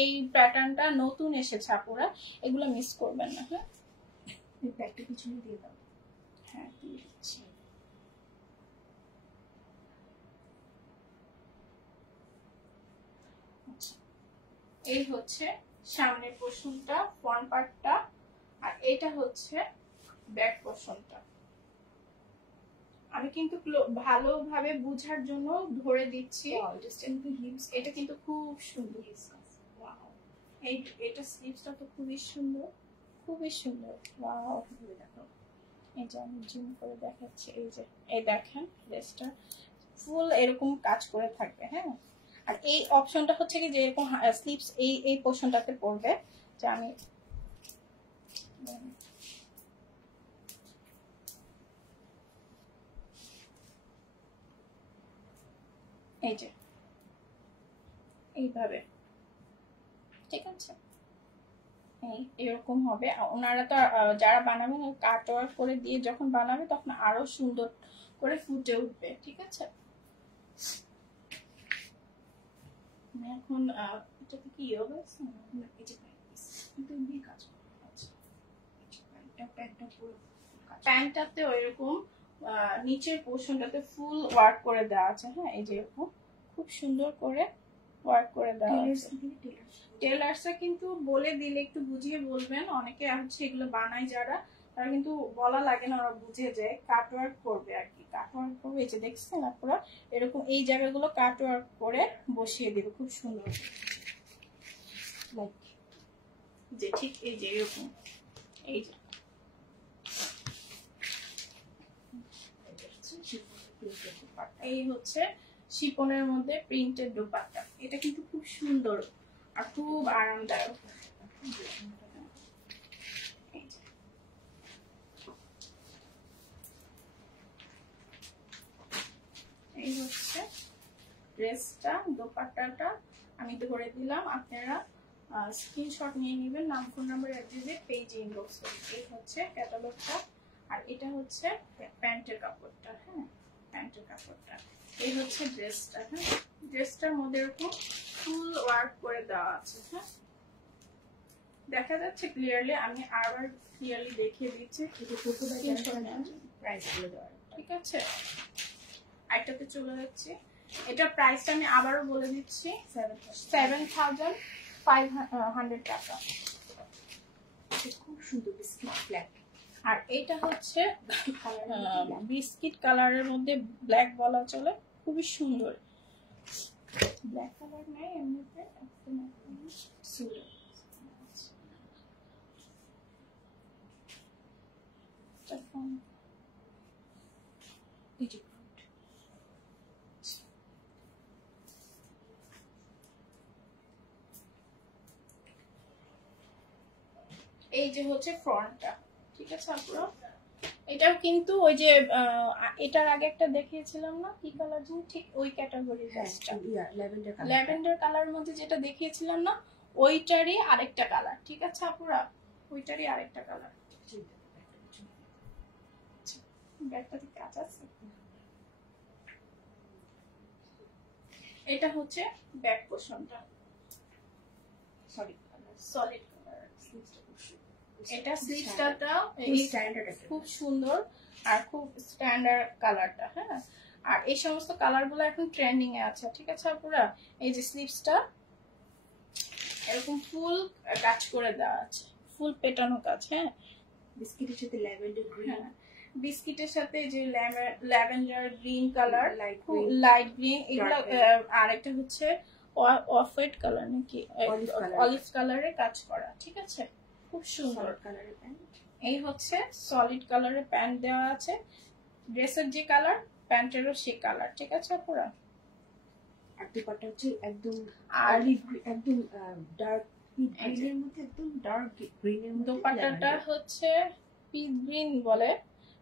এই প্যাটার্নটা নতুন এসেছে আপুরা, এগুলো মিস করবেন না। হ্যাঁ এই ব্যাগটা পিছনে দিয়ে দাও। হ্যাঁ দিয়ে দিচ্ছি। এই হচ্ছে সামনের পোর্শনটা, ফ্রন্ট পার্টটা, আর এটা হচ্ছে ব্যাক পোর্শনটা। আমি কিন্তু ভালোভাবে বোঝার জন্য ধরে দিচ্ছি। এটা কিন্তু খুব সুন্দর। এটা স্লিভসটা তো খুবই সুন্দর, খুবই সুন্দর। ওয়াও দেখো, এই যে আমি জুম করে দেখাচ্ছি। এই দেখেন ড্রেসটা ফুল এরকম কাজ করে থাকবে। হ্যাঁ আর এই অপশনটা হচ্ছে কি যে এরকম স্লিভস এই পোর্শনটাতে পড়বে, যে আমি এই যে এইভাবে, ঠিক আছে, এরকম হবে। ওনারা তো যারা বানাবেন কাট ওয়ার্ক করে দিয়ে যখন বানাবে তখন আরো সুন্দর করে ফুটে উঠবে, ঠিক আছে। এখন এটাতে কি হবে না, এই যে কিন্তু দিয়ে কাজ করো। আচ্ছা প্যান্টটা পুরো প্যান্টটাতে ওইরকম নিচের পোর্শনটাতে ফুল ওয়ার্ক করে দেওয়া আছে। হ্যাঁ, এই যে এরকম খুব সুন্দর করে ওয়ার্ক করে দেওয়া আছে। টেলার্সে কিন্তু বলে দিলে একটু বুঝিয়ে বলবেন, অনেকে হচ্ছে এগুলো বানায় যারা, তারা কিন্তু বলা লাগে না, ওরা বুঝে যায়। কাট ওয়ার্ক করবে আর কি, কাট ওয়ার্ক করবে। এই যে দেখছেন আপনারা এরকম এই জায়গাগুলো কাট ওয়ার্ক করে বসিয়ে দিবে খুব সুন্দর, যে ঠিক এই যে এরকম, এই যে এই হচ্ছে শিপনের মধ্যে প্রিন্টেড দোপাট্টা। এটা কিন্তু খুব সুন্দর আর খুব আরামদায়ক। এই হচ্ছে ড্রেসটা, দোপাট্টাটা আমি ধরে দিলাম, আপনারা স্ক্রিনশট নিয়ে নেবেন, নাম ফোন নাম্বার অ্যাড্রেসে পেজে ইনবক্স করবেন। এই হচ্ছে ক্যাটালগটা, আর এটা হচ্ছে প্যান্টের কাপড়টা। হ্যাঁ, প্যান্টের কাপড়টা। এই হচ্ছে ড্রেসটা। হ্যাঁ, ড্রেসটার মধ্যে এরকম ফুল ওয়ার্ক করে দেওয়া আছে। হ্যাঁ, দেখা যাচ্ছে ক্লিয়ারলি, আমি আবার ক্লিয়ারলি দেখিয়ে দিচ্ছি। প্রাইস বলে দেওয়ার, ঠিক আছে, একটাতে চলে যাচ্ছে। এটা প্রাইসটা আমি আবারও বলে দিচ্ছি, 7,500 টাকা। খুব সুন্দর বিস্কিট ব্ল্যাক। আর এটা হচ্ছে বিস্কিট কালারের মধ্যে ব্ল্যাক বলা চলে, খুবই সুন্দর। ব্ল্যাক কালার নাই এমনিতে, সুন্দর। এই যে হচ্ছে ফ্রন্টটা, ঠিক আছে আপনারা। এটাও কিন্তু ওই যে এটার আগে একটা দেখিয়েছিলাম না, কি কালার জানি, ঠিক ওই ক্যাটাগরির ড্রেসটা, ল্যাভেন্ডার কালারের মধ্যে যেটা দেখিয়েছিলাম না, ওইটারই আরেকটা কালার, ঠিক আছে আপনারা, ওইটারই আরেকটা কালার। ব্যাগটাতে কাজ আছে। এটা হচ্ছে ব্যাক পোর্শনটা, সলিড কালার। এটা স্লিভসটা খুব সুন্দর আর খুব স্ট্যান্ডার্ড কালারটা। হ্যাঁ, আর এই সমস্ত কালারগুলো এখন ট্রেন্ডিং এ আছে, ঠিক আছে আপুরা। এই যে স্লিভসটা এরকম ফুল কাজ করে দেওয়া আছে, ফুল পেটানো কাজ। হ্যাঁ, বিস্কিটের সাথে ল্যাভেন্ডার গ্রিন, বিস্কিটের সাথে যে lavender green colour, light green, এগুলো। আর একটা হচ্ছে অফ হোয়াইট কালার নাকি অলিভ কালারে কাজ করা, ঠিক আছে, খুব সুন্দর কালারের প্যান্ট। এই হচ্ছে সলিড কালারের প্যান্ট দেওয়া আছে। ড্রেসের যে কালার প্যান্টেরও সেই কালার, ঠিক আছে পুরো। আর দুপাট্টা হচ্ছে একদম অলিভ, একদম ডার্ক গ্রিনের মধ্যে, একদম ডার্ক গ্রিনের মধ্যে। দোপাট্টাটা হচ্ছে পিচ গ্রিন বলে,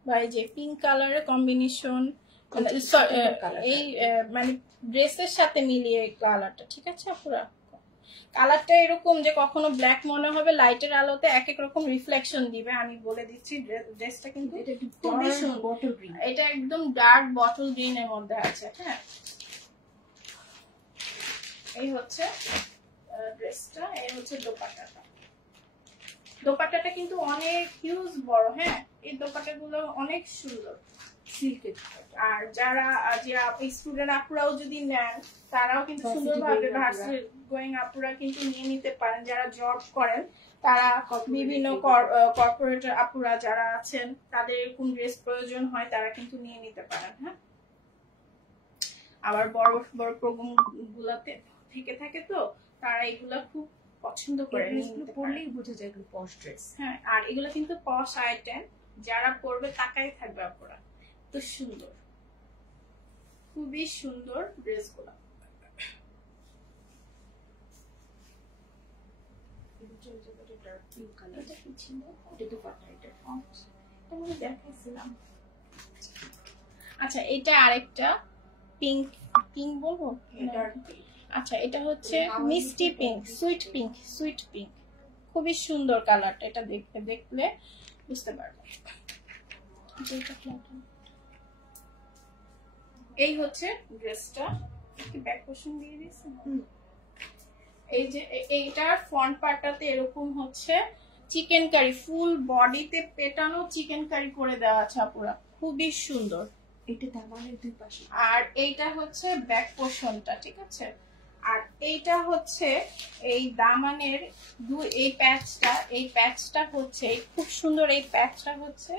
বা এই যে পিঙ্ক কালারের কম্বিনেশন, এই মানে ড্রেসের সাথে মিলিয়ে কালারটা, ঠিক আছে পুরো। কালারটা এরকম যে কখনো ব্ল্যাক মনে হবে, লাইটের আলোতে এক এক রকম রিফ্লেকশন দিবে। আমি বলে দিচ্ছি, ড্রেসটা কিন্তু খুবই সুন্দর। এটা একদম ডার্ক বটল গ্রিন এর মধ্যে আছে। হ্যাঁ, এই হচ্ছে ড্রেসটা, এই হচ্ছে দোপাট্টাটা। দোপাট্টাটা কিন্তু অনেক হিউজ বড়। হ্যাঁ, এই দোপাট্টাগুলো অনেক সুন্দর সিল্কের। আর যারা যে স্টুডেন্ট আপুরাও যদি নেন, তারাও কিন্তু সুন্দরভাবে ভার্সিটি গোয়িং আপুরা কিন্তু নিয়ে নিতে পারেন। যারা জব করেন, তারা বিভিন্ন কর্পোরেট আপুরা যারা আছেন, তাদের এরকম ড্রেস প্রয়োজন হয়, তারা কিন্তু নিয়ে নিতে পারেন। হ্যাঁ, আবার বড় বড় প্রোগ্রাম গুলাতে থেকে থাকে তো, তারা এগুলা খুব পছন্দ করে, পরলেই বোঝা যায় এগুলো পশ ড্রেস। হ্যাঁ, আর এগুলো কিন্তু পশ আইটেম, যারা পরবে তাকাই থাকবে আপুরা। তো সুন্দর, খুবই সুন্দর ড্রেসগুলো। আচ্ছা, এটা আরেকটা পিঙ্ক পিঙ্ক বলবো? এটা আচ্ছা, এটা হচ্ছে মিষ্টি pink, sweet pink, sweet pink. খুবই সুন্দর কালারটা, এটা দেখলে বুঝতে পারবে। এই হচ্ছে ড্রেসটা, কি ব্যাক পোর্শন দিয়ে দিয়েছে। এই যে এইটার ফ্রন্ট পার্টটাতে এরকম হচ্ছে চিকেন কারি, ফুল বডিতে পেটানো চিকেন কারি করে দেওয়া আছে আপুরা, খুবই সুন্দর। এটা দামানের দুই পাশে। আর এইটা হচ্ছে ব্যাক পোর্শনটা, ঠিক আছে। আর এইটা হচ্ছে এই দামানের এই প্যাচটা হচ্ছে খুব সুন্দর। এই প্যাচটা হচ্ছে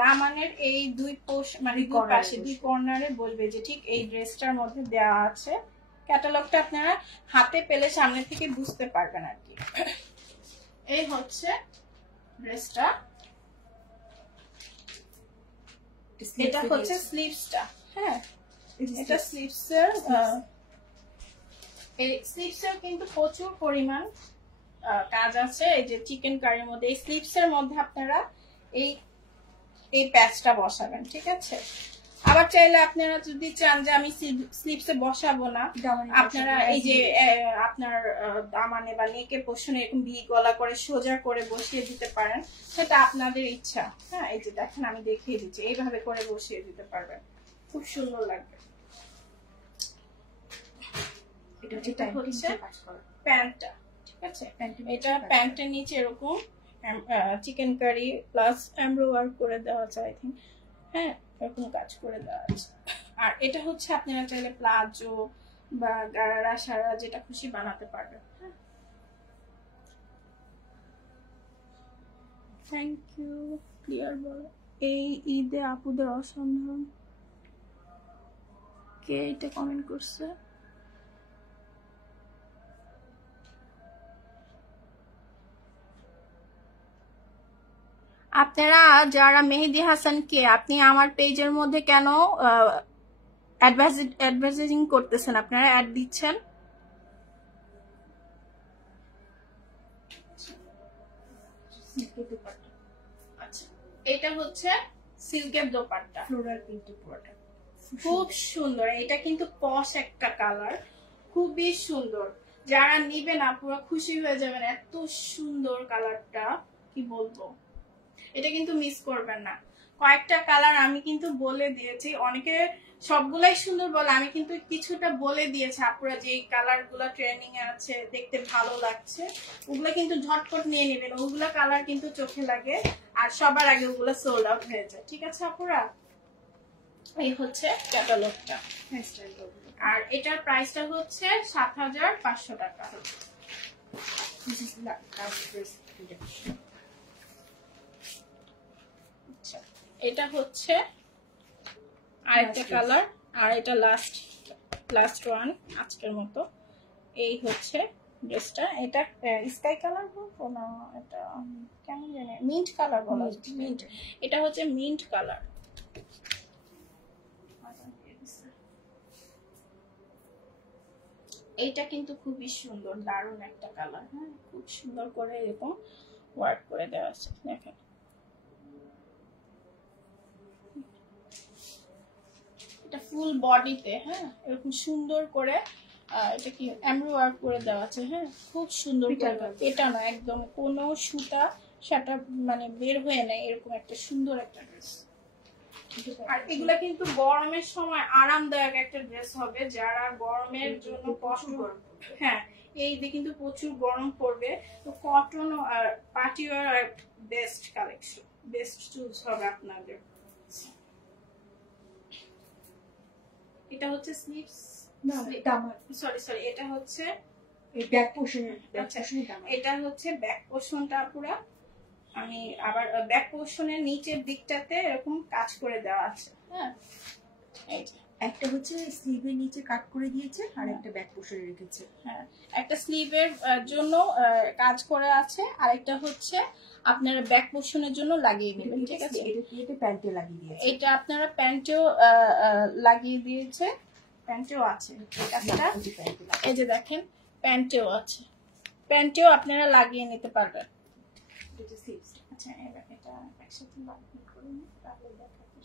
দামানের এই দুই মানে দুই পাশে দুই কর্নারে বলবে যে ঠিক এই ড্রেসটার মধ্যে দেওয়া আছে। ক্যাটালগটা আপনারা হাতে পেলে সামনে থেকে বুঝতে পারবেন আর কি। এই হচ্ছে ড্রেসটা, এটা হচ্ছে স্লিভসটা। হ্যাঁ, এটা স্লিভসের। এই স্লিভসের কিন্তু প্রচুর পরিমাণ কাজ আছে। এই যে চিকেন কারির মধ্যে এই স্লিভসের মধ্যে আপনারা এই প্যাচটা বসাবেন, ঠিক আছে। আবার চাইলে আপনারা যদি চান যে আমি স্লিভসে বসাবো না, আপনারা এই যে আপনার দামানে বা নেকের পোর্শনে এরকম ভি গলা করে সোজা করে বসিয়ে দিতে পারেন, সেটা আপনাদের ইচ্ছা। হ্যাঁ, এই যে দেখেন আমি দেখিয়ে দিচ্ছি, এইভাবে করে বসিয়ে দিতে পারবেন, খুব সুন্দর লাগবে। এটা হচ্ছে প্যান্টটা, ঠিক আছে। এটা প্যান্টের নিচে এরকম চিকেন কারি প্লাস এমব্রয়ডারি করে দেওয়া আছে, আই থিঙ্ক। হ্যাঁ, এরকম কাজ করে দেওয়া আছে। আর এটা হচ্ছে আপনারা চাইলে প্লাজো বা গারারা সারা যেটা খুশি বানাতে পারবেন। Thank you. ক্লিয়ার বলো। এই ঈদে আপুদের অসাধারণ, কে এটা কমেন্ট করছে? আপনারা যারা মেহেদি হাসানকে আপনি আমার পেজের মধ্যে কেন অ্যাডভার্টাইজিং করতেছেন, আপনারা অ্যাড দিচ্ছেন? আচ্ছা, এটা হচ্ছে সিল্কের দোপাট্টা, ফ্লোরাল প্রিন্ট দোপাট্টা, খুব সুন্দর। এটা কিন্তু পশ একটা কালার, খুবই সুন্দর। যারা নিবেন আপুরা খুশি হয়ে যাবেন, এত সুন্দর কালারটা, কি বলবো। এটা কিন্তু মিস করবেন না। কয়েকটা কালার আমি কিন্তু বলে দিয়েছি, অনেকে সবগুলাই সুন্দর বলে, আমি কিন্তু কিছুটা বলে দিয়েছি আপুরা যে এই কালার গুলা ট্রেন্ডিং এ আছে, দেখতে ভালো লাগছে, ওগুলা কিন্তু ঝটপট নিয়ে নেবেন। ওগুলা কালার কিন্তু চোখে লাগে, আর সবার আগে ওগুলা সোল্ড আউট হয়ে যায়, ঠিক আছে আপুরা। এই হচ্ছে ক্যাটালগটা, আর এটার প্রাইসটা হচ্ছে ৭৫০০ টাকা। এটা হচ্ছে আরেকটা কালার, আর এটা লাস্ট ওয়ান আজকের মতো। এই হচ্ছে ড্রেসটা, এটা স্কাই কালার বলবো না, এটা কেমন জানি মিন্ট কালার বলা হচ্ছে। মিন্ট, এটা হচ্ছে মিন্ট কালার। এইটা কিন্তু খুবই সুন্দর, দারুণ একটা কালার। হ্যাঁ, খুব সুন্দর করে এরকম ওয়ার্ক করে দেওয়া আছে, দেখেন। এটা ফুল বডিতে, হ্যাঁ, এরকম সুন্দর করে এটা কি এমব্রয়ডারি করে দেওয়া আছে। হ্যাঁ, খুব সুন্দর করে, এটা না একদম কোনো সুতা সেটা মানে বের হয়ে নেয়, এরকম একটা সুন্দর একটা ড্রেস। আর এগুলা কিন্তু গরমের সময় আরামদায়ক একটা ড্রেস হবে, যারা গরমের জন্য কষ্ট, হ্যাঁ এই যে কিন্তু প্রচুর গরম পড়বে, তো কটন আর party wear best collection, best choose হবে আপনাদের। এটা হচ্ছে স্লিভস, সরি এটা হচ্ছে ব্যাক পোর্শন। এটা হচ্ছে ব্যাক পোর্শনটা পুরো। আমি আবার ব্যাক পোর্শনের নিচের দিকটাতে এরকম কাজ করে দেওয়া আছে। হ্যাঁ, এই যে একটা হচ্ছে স্লিভের নিচে কাট করে দিয়েছে, আর একটা ব্যাক পোর্শনে রেখেছে। হ্যাঁ, একটা স্লিভের জন্য কাজ করে আছে, আর একটা হচ্ছে আপনারা ব্যাক পোর্শনের জন্য লাগিয়ে নেবেন, ঠিক আছে। এটা প্যান্টে লাগিয়ে দিয়েছে, এটা আপনারা প্যান্টেও লাগিয়ে দিয়েছে, প্যান্টেও আছে কাজটা। এই যে দেখেন প্যান্টেও আছে, প্যান্টেও আপনারা লাগিয়ে নিতে পারবেন। আচ্ছা, এটা একসাথে লাগিয়ে করুন, তাহলে দেখাতে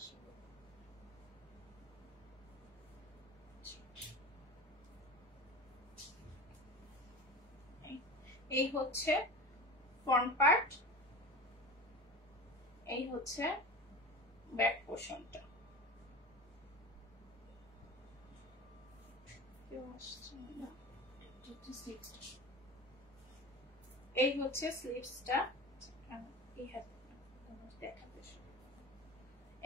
এই হচ্ছে ফ্রন্ট পার্ট, এই হচ্ছে ব্যাক পোর্শনটা। এই হচ্ছে স্লিভসটা,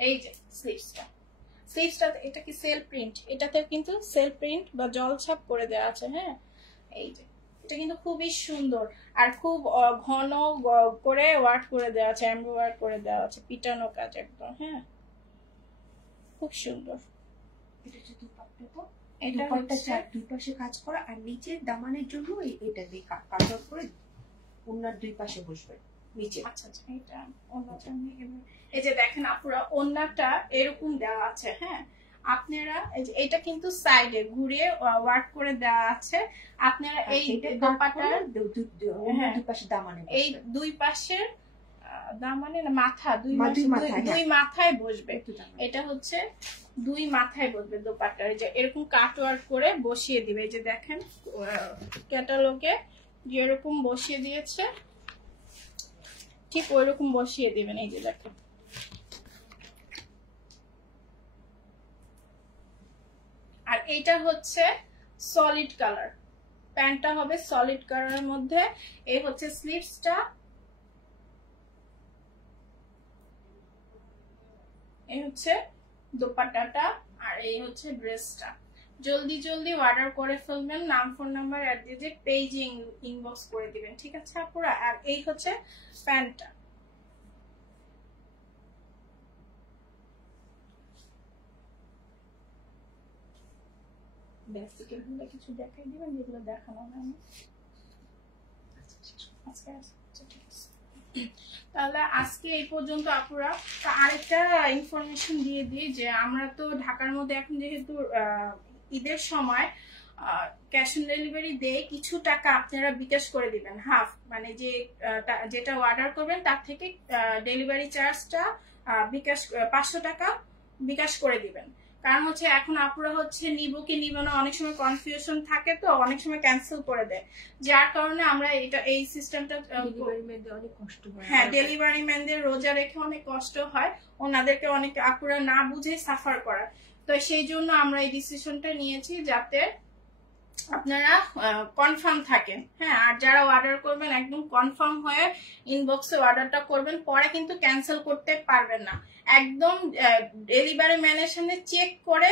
এই যে স্লিভসটা, এটা কি সেলফ প্রিন্ট, এটাতে কিন্তু সেলফ প্রিন্ট বা জলছাপ করে দেওয়া আছে। হ্যাঁ, এই যে এটা কিন্তু খুবই সুন্দর আর খুব ঘন করে ওয়ার্ক করে দেওয়া আছে, এমব্রয়ডারি করে দেওয়া আছে, পিটানো কাজ একদম। হ্যাঁ, খুব সুন্দর। এটা হচ্ছে দুই পাশে কাজ করা, আর নিচের দামানের জন্য এটা দিয়ে কাট আউট করে ওনার দুই পাশে বসবে নিচে। আচ্ছা আচ্ছা, এটা ওন্নাটা এই যে দেখেন আপুরা, ওন্নাটা এরকম দেওয়া আছে। হ্যাঁ, আপনারা এই যে এটা কিন্তু সাইডে ঘুরিয়ে ওয়ার্ক করে দেওয়া আছে। আপনারা এই দোপাট্টার দুই পাশে দামানে, এই দুই পাশের দামানে না মাথা, দুই মাথায় বসবে। এটা হচ্ছে দুই মাথায় বসবে দোপাট্টার, যে এরকম কাট ওয়ার্ক করে বসিয়ে দিবে। এই যে দেখেন ক্যাটালগে যেরকম বসিয়ে দিয়েছে ঠিক ওইরকম বসিয়ে দিবেন। এই যে দেখেন, আর এইটা হচ্ছে সলিড কালার, প্যান্টটা হবে সলিড কালারের মধ্যে। এই হচ্ছে স্লিভসটা, এই হচ্ছে দোপাট্টাটা, আর এই হচ্ছে ড্রেসটা। জলদি জলদি অর্ডার করে ফেলবেন, নাম ফোন নাম্বার অ্যাড্রেসে পেজে ইনবক্স করে দিবেন। ঠিক আছে আপুরা, আর এই হচ্ছে প্যান্টটা। বেসিকের গুলো কিছু দেখাই দিবেন যেগুলো দেখানো হয়নি আজকে। তাহলে আজকে এই পর্যন্ত আপুরা। আরেকটা ইনফরমেশন দিয়ে দিই যে আমরা তো ঢাকার মধ্যে এখন যেহেতু ঈদের সময় ক্যাশ অন ডেলিভারি দেয়, কিছু টাকা আপনারা বিকাশ করে দিবেন, হাফ, মানে যেটা অর্ডার করবেন তার থেকে ডেলিভারি চার্জটা বিকাশ 500 টাকা বিকাশ করে দিবেন। কারণ হচ্ছে এখন আপুরা হচ্ছে নিব কি নিব না, অনেক সময় কনফিউশন থাকে, তো অনেক সময় ক্যান্সেল করে দেয়, যার কারণে আমরা এই সিস্টেমটা অনেক কষ্ট হয়। হ্যাঁ, ডেলিভারি ম্যানদের রোজা রেখে অনেক কষ্ট হয়, ওনাদেরকে অনেক আপুরা না বুঝে সাফার করা। তো সেই জন্য আমরা এই ডিসিশনটা নিয়েছি যাতে আপনারা কনফার্ম থাকেন। হ্যাঁ, আর যারা অর্ডার করবেন একদম কনফার্ম হয়ে ইনবক্সে অর্ডারটা করবেন, পরে কিন্তু ক্যান্সেল করতে পারবেন না। একদম ডেলিভারি ম্যানের সামনে চেক করে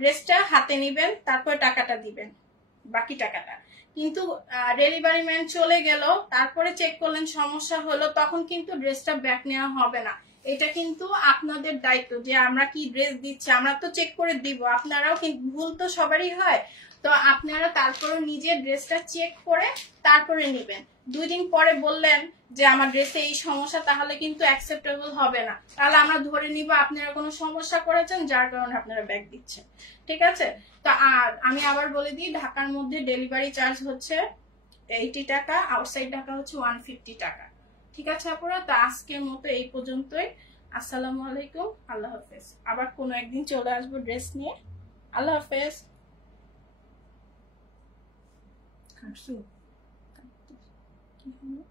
ড্রেসটা হাতে নিবেন, তারপর টাকাটা দিবেন, বাকি টাকাটা। কিন্তু ডেলিভারি ম্যান চলে গেল, তারপরে চেক করলেন সমস্যা হলো, তখন কিন্তু ড্রেসটা ব্যাক নেওয়া হবে না। এটা কিন্তু আপনাদের দায়িত্ব যে আমরা কি ড্রেস দিচ্ছি, আমরা তো চেক করে দিব, আপনারাও কিন্তু ভুল তো সবারই হয়, তো আপনারা তারপরে নিজের ড্রেসটা চেক করে তারপরে নেবেন। 2 দিন পরে বললেন যে আমার ড্রেসে এই সমস্যা, তাহলে কিন্তু অ্যাকসেপ্টেবল হবে না, তাহলে আমরা ধরে নিব আপনারা কোনো সমস্যা করেছেন যার কারণে আপনারা ব্যাক দিচ্ছেন। ঠিক আছে, তো আমি আবার বলে দিই, ঢাকার মধ্যে ডেলিভারি চার্জ হচ্ছে 80 টাকা, আউটসাইড ঢাকা হচ্ছে 150 টাকা। ঠিক আছে আপুরা, তো আজকের মতো এই পর্যন্তই। আসসালামু আলাইকুম, আল্লাহ হাফেজ। আবার কোনো একদিন চলে আসবো ড্রেস নিয়ে। আল্লাহ হাফেজ। কাটছো? কি হলো?